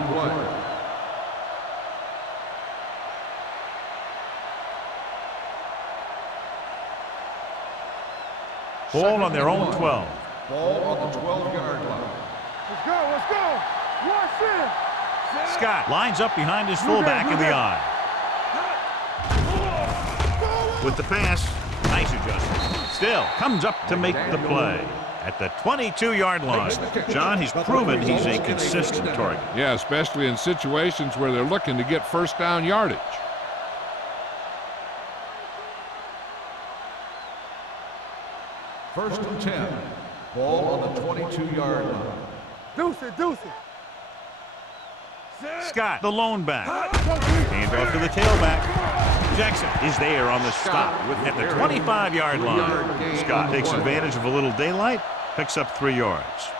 Ball on their own 12. Ball on the 12-yard line. Let's go, let's go. Watch it. Scott lines up behind his fullback in the eye. With the pass, nice adjustment. Still comes up to make the play at the 22-yard line. John, he's proven he's a consistent target. Yeah, especially in situations where they're looking to get first down yardage. First and 10. Ball on the 22-yard line. Deuce it, deuce it. Scott, the lone back. Hand off to the tailback. Jackson is there on the stop at the 25-yard line. Scott takes advantage of a little daylight, picks up 3 yards.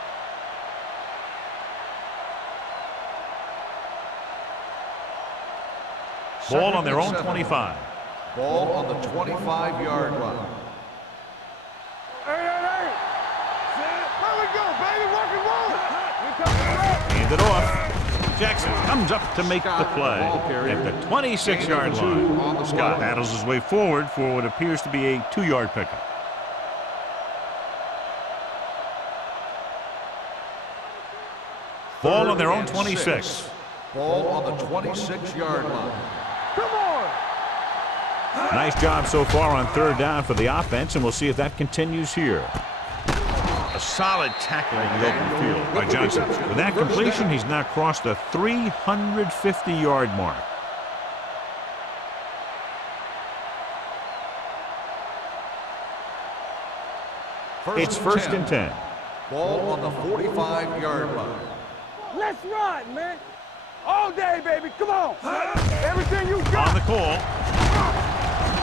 Ball on their own 25. Ball on the 25-yard line. Hey. There we go, baby. Rock and roll. Hand it off. Jackson comes up to make the play at the 26-yard line. Scott battles his way forward for what appears to be a 2-yard pickup. Ball on their own 26. Ball on the 26-yard line. Come on. Nice job so far on 3rd down for the offense, and we'll see if that continues here. A solid tackle in the open field by Johnson. With that completion, he's now crossed the 350-yard mark. It's first and 10. Ball on the 45-yard line. Let's ride, man. All day, baby. Come on. Everything you got. On the call.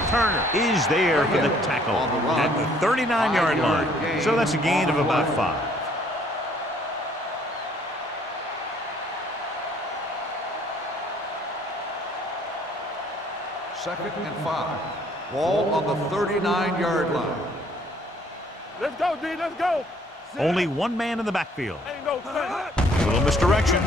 Turner is there for the tackle at the 39-yard line. So that's a gain of about 5. Second and 5. Ball on the 39-yard line. Let's go, D. Let's go. Only one man in the backfield. Ain't no thing. Little misdirection.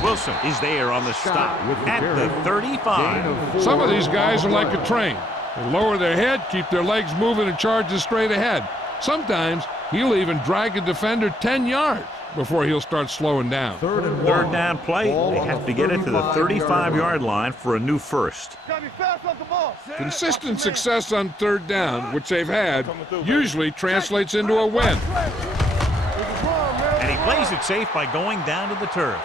Wilson is there on the stop at the 35. Some of these guys are like a train. They lower their head, keep their legs moving, and charge straight ahead. Sometimes he'll even drag a defender 10 yards before he'll start slowing down. Third down play. They have to get it to the 35-yard line for a new first. Gotta be fast off the ball. Consistent success on 3rd down, which they've had, usually translates into a win. And he plays it safe by going down to the turf.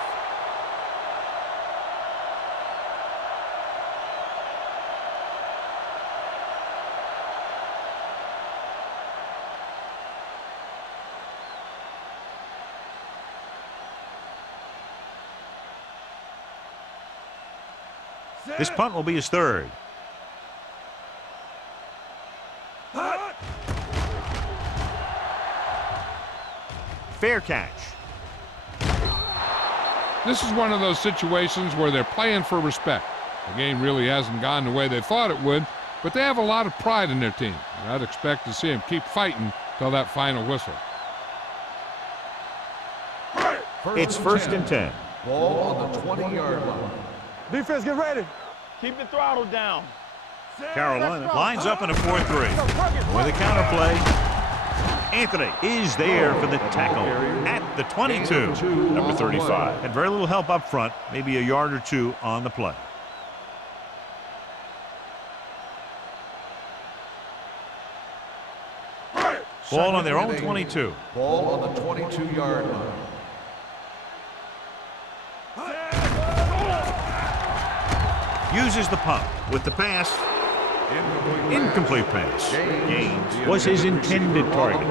This punt will be his 3rd. Fair catch. This is one of those situations where they're playing for respect. The game really hasn't gone the way they thought it would, but they have a lot of pride in their team. And I'd expect to see them keep fighting till that final whistle. It's first and 10. Ball on the 20-yard line. Defense, get ready. Keep the throttle down. Carolina lines up in a 4-3. With a counter play. Anthony is there for the tackle at the 22. Number 35. Had very little help up front, maybe a yard or two on the play. Ball on their own 22. Ball on the 22-yard line. Uses the pump with the pass. Incomplete pass. Gaines was his intended target.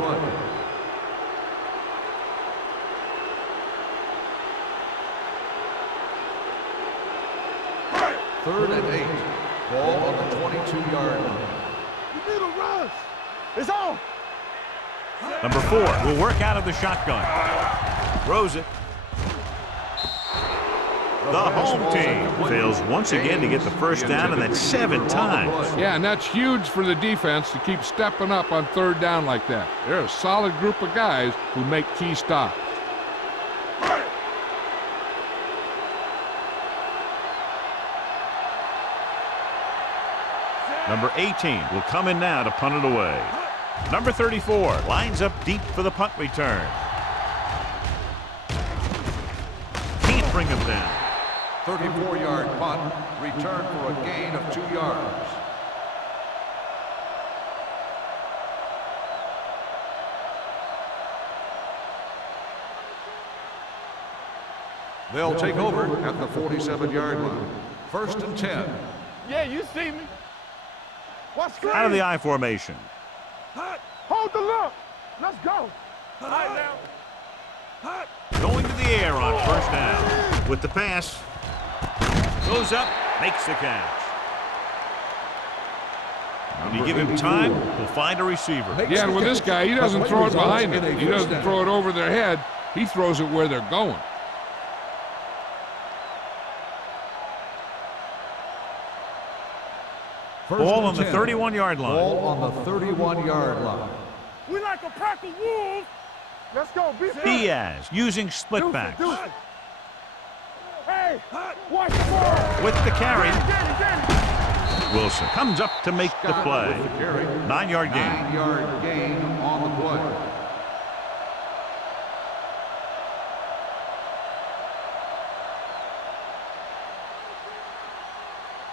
Third and 8. Ball on the 22-yard line. You need a rush. It's on. Number 4 will work out of the shotgun. Throws it. The home team fails once again to get the first down, and that's 7 times. Yeah, and that's huge for the defense to keep stepping up on third down like that. They're a solid group of guys who make key stops. Number 18 will come in now to punt it away. Number 34 lines up deep for the punt return. Can't bring him down. 34-yard punt, return for a gain of 2 yards. They'll take over at the 47-yard line. First and 10. Yeah, you see me. What's good? Out of the I formation. Hold the look. Let's go. All right, now. Going to the air on first down. With the pass. Goes up, makes the catch. When you give him time, he'll find a receiver. Yeah, and with this guy, he doesn't throw it behind him. He doesn't throw it over their head. He throws it where they're going. Ball on the 31-yard line. Ball on the 31-yard line. We like a pack of wolves. Let's go. Diaz using split backs. Hey, watch the ball. With the carry. Get it. Wilson comes up to make the play. With the carry. 9-yard gain. 9-yard gain on the play.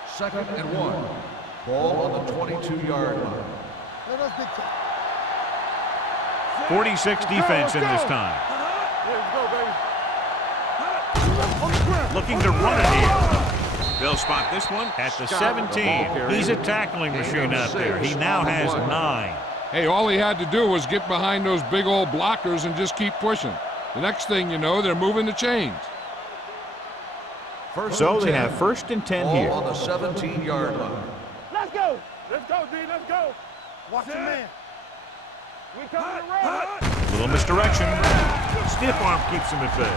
Second and 1. Ball on the 22-yard line. Let us big time. 46 defense in this time. Let's go, baby. Looking to run it here. They'll spot this one at the 17. He's a tackling machine out there. He now has 9. Hey, all he had to do was get behind those big old blockers and just keep pushing. The next thing you know, they're moving the chains. So they have first and 10 here. Ball on the 17-yard line. Let's go. Let's go, D. Let's go. Watch your man. We coming to run. Little misdirection. Stiff arm keeps him at bay.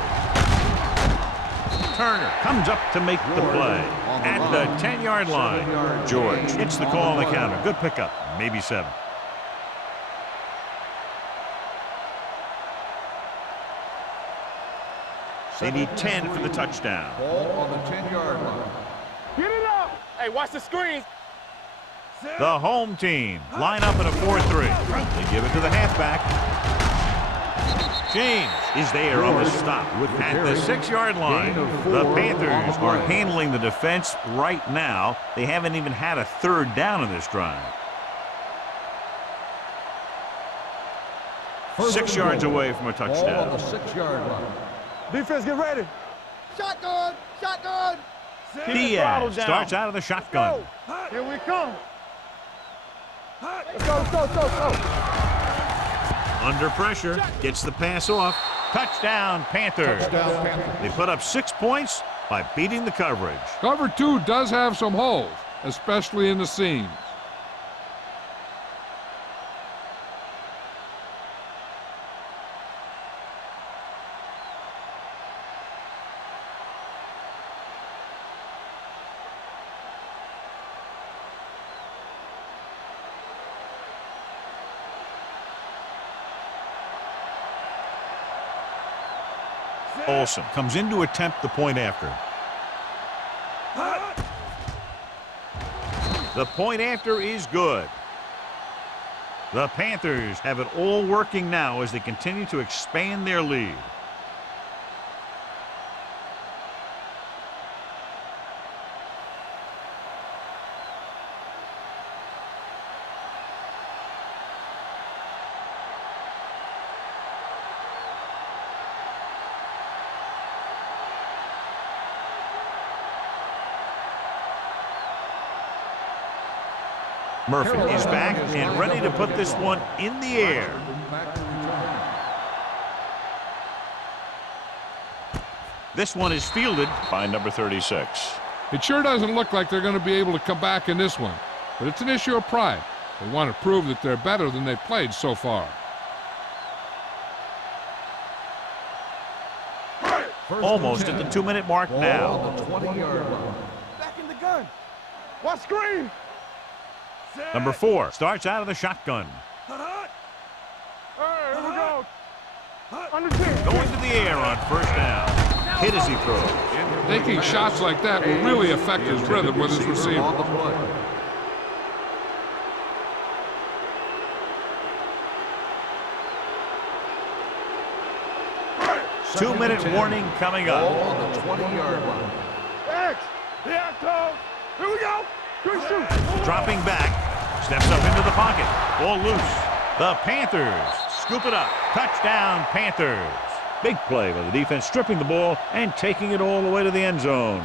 Turner comes up to make the play at the 10-yard line. George hits the call on the counter. Good pickup. Maybe 7. They need 10 for the touchdown. Ball on the 10-yard line. Get it up. Hey, watch the screens. The home team line up in a 4-3. They give it to the halfback. James is there on the stop at the 6-yard line. The Panthers are handling the defense right now. They haven't even had a third down in this drive. 6 yards away from a Ball on touchdown. the 6-yard line. Defense, get ready. Shotgun. Shotgun. Diaz starts out of the shotgun. Here we come. Let's go, let's go, let's go, let's go. Under pressure, gets the pass off. Touchdown, Panthers. Touchdown, Panthers. They put up 6 points by beating the coverage. Cover 2 does have some holes, especially in the seams. Olsen comes in to attempt the point after. The point after is good. The Panthers have it all working now as they continue to expand their lead. Murphy is back and ready to put this one in the air. This one is fielded by number 36. It sure doesn't look like they're going to be able to come back in this one, but it's an issue of pride. They want to prove that they're better than they've played so far. Almost at the 2-minute mark now. Back in the gun. Watch screen. Number 4 starts out of the shotgun. All right, here we go. Under 10. Going to the air on first down. Hit as he throws. Taking shots like that will really affect his rhythm with his receiver. 2-minute warning coming up. On the 20-yard line. X. Yeah, Tom. Here we go. Good shoot. Dropping back. Steps up into the pocket. Ball loose. The Panthers scoop it up. Touchdown, Panthers. Big play by the defense, stripping the ball and taking it all the way to the end zone.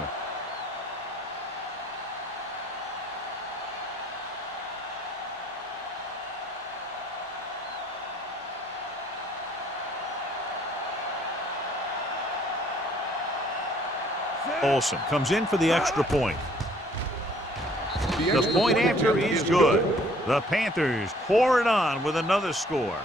Olsen comes in for the extra point. The point after is good. The Panthers pour it on with another score.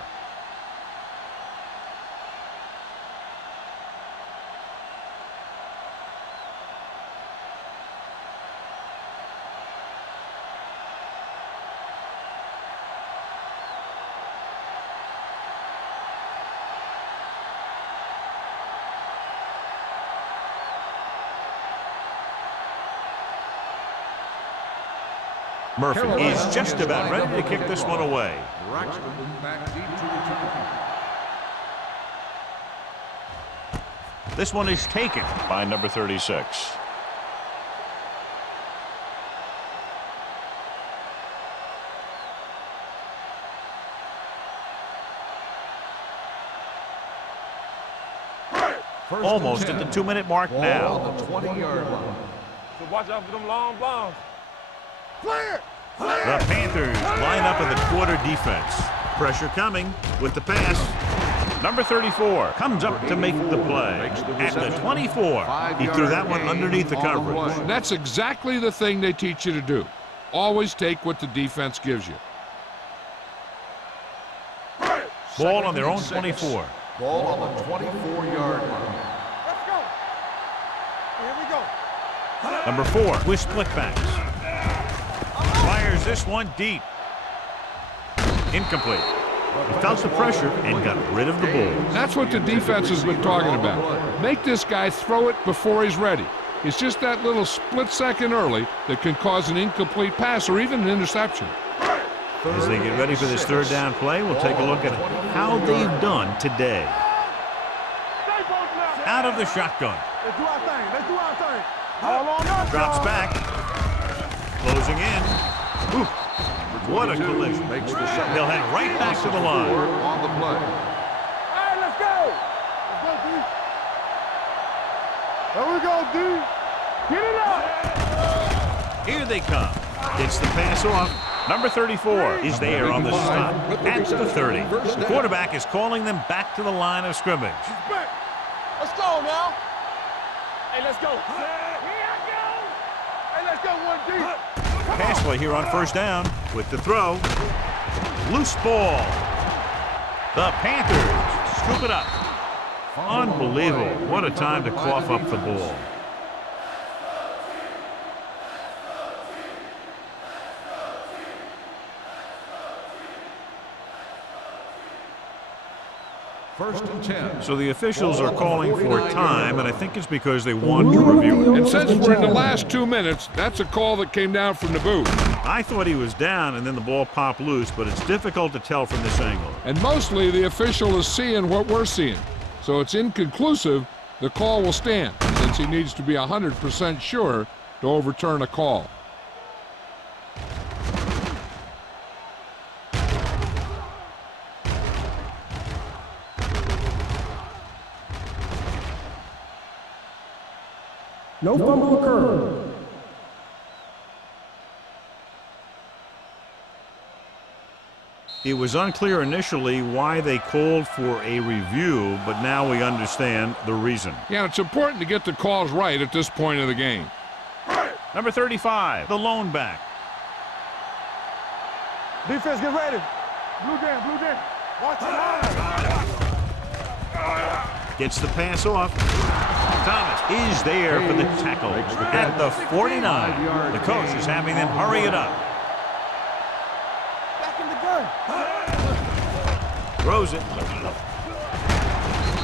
Murphy is just about ready to kick this one away. This one is taken by number 36. Almost at the 2-minute mark now. On the 20-yard line. So watch out for them long bombs. Clear! The Panthers line up in the quarter defense. Pressure coming with the pass. Number 34 comes up to make the play. At the 24, he threw that one underneath the coverage. That's exactly the thing they teach you to do. Always take what the defense gives you. Ball on their own 24. Ball on the 24-yard line. Let's go. Here we go. Number 4 with split backs. Fires this one deep. Incomplete. He felt the pressure and got rid of the ball. That's what the defense has been talking about. Make this guy throw it before he's ready. It's just that little split second early that can cause an incomplete pass or even an interception. As they get ready for this third down play, we'll take a look at how they've done today. Out of the shotgun. Let's do our thing. Let's do our thing. All on us, Drops y'all. back. Closing in. Ooh, what a collision. They'll head right back to the line. On the play. All right, let's go. Let's go, D. There we go, D. Get it up. Here they come. Gets the pass off. Number 34 is there on the stop at the 30. The quarterback is calling them back to the line of scrimmage. Back. Let's go now. Hey, let's go. Here I go. Hey, let's go, 1D. Pass play here on first down with the throw. Loose ball. The Panthers scoop it up. Unbelievable. What a time to cough up the ball. First and 10. So the officials are calling for time, and I think it's because they want to review it. And since we're in the last 2 minutes, that's a call that came down from the booth. I thought he was down, and then the ball popped loose, but it's difficult to tell from this angle. And mostly the official is seeing what we're seeing. So it's inconclusive. The call will stand, since he needs to be 100% sure to overturn a call. No fumble occurred. It was unclear initially why they called for a review, but now we understand the reason. Yeah, it's important to get the calls right at this point of the game. Number 35, the lone back. Defense, get ready. Blue jam, blue jam. Watch it. Gets the pass off. Thomas is there for the tackle at the 49. The coach is having them hurry it up. Back in the gun. Throws it.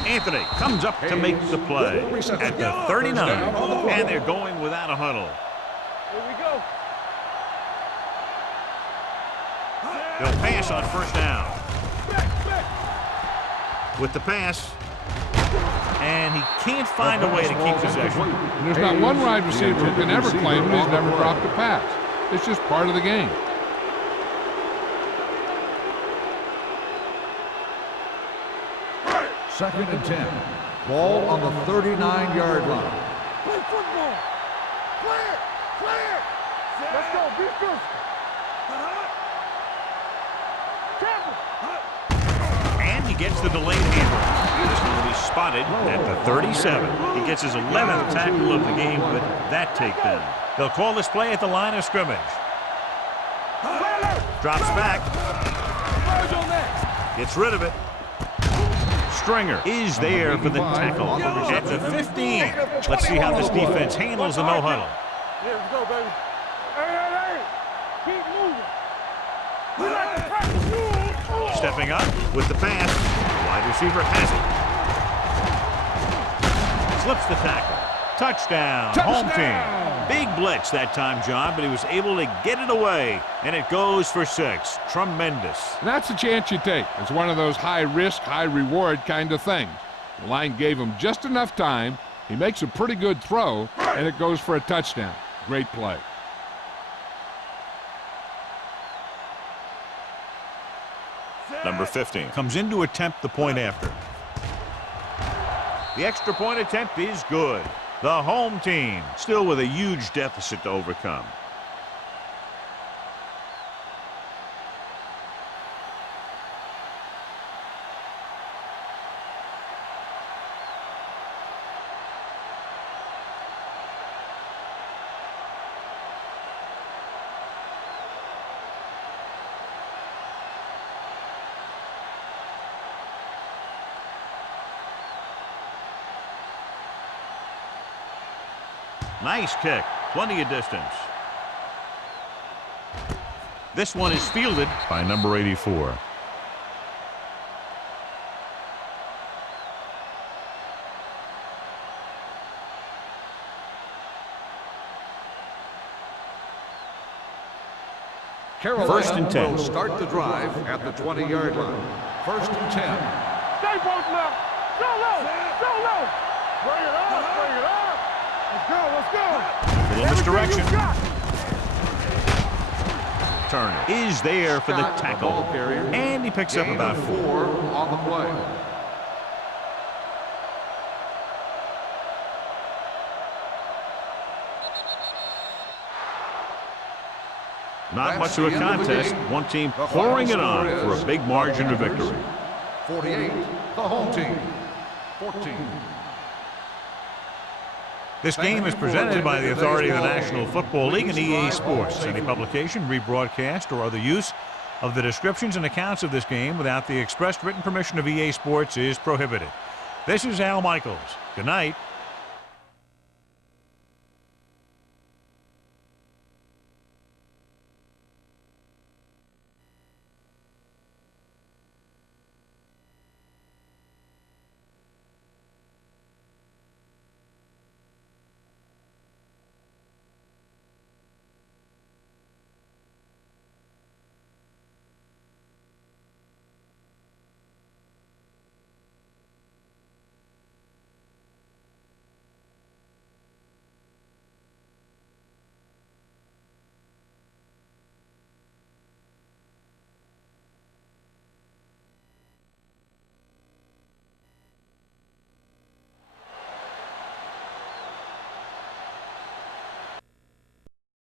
Anthony comes up to make the play at the 39. And they're going without a huddle. Here we go. They'll pass on first down. With the pass. And he can't find a way to keep possession. And there's not one wide receiver who can ever claim he's never dropped a pass. It's just part of the game. Second and 10. Ball on the 39-yard line. Play football. Clear. Clear. Let's go. Be physical. And he gets the delayed handle. This one will be spotted at the 37. He gets his 11th tackle of the game with that takedown. They'll call this play at the line of scrimmage. Drops back. Gets rid of it. Stringer is there for the tackle at the 15. Let's see how this defense handles the no-huddle. Yeah, let's go, baby. Hey. Keep moving. We like to practice. Stepping up with the pass. The wide receiver has it. Slips the tackle. Touchdown. Home team. Big blitz that time, John, but he was able to get it away, and it goes for 6. Tremendous. And that's a chance you take. It's one of those high-risk, high-reward kind of things. The line gave him just enough time. He makes a pretty good throw, and it goes for a touchdown. Great play. Number 15. Comes in to attempt the point after. The extra point attempt is good. The home team still with a huge deficit to overcome. Nice kick. Plenty of distance. This one is fielded by number 84. Carolina First and 10. will start the drive at the 20-yard line. First and 10. Stay both left. Go low. Go low. Bring it up. Bring it up. Let's go. Let's go. Little misdirection. Everything you got. Turner is there for the Scott, the tackle. ball carrier. And he picks up Gain about of 4. 4 on the play. Not much of a contest. One team pouring it on for a big margin of victory. 48, the home team. 14. This game is presented by the authority of the National Football League and EA Sports. Any publication, rebroadcast, or other use of the descriptions and accounts of this game without the expressed written permission of EA Sports is prohibited. This is Al Michaels. Good night.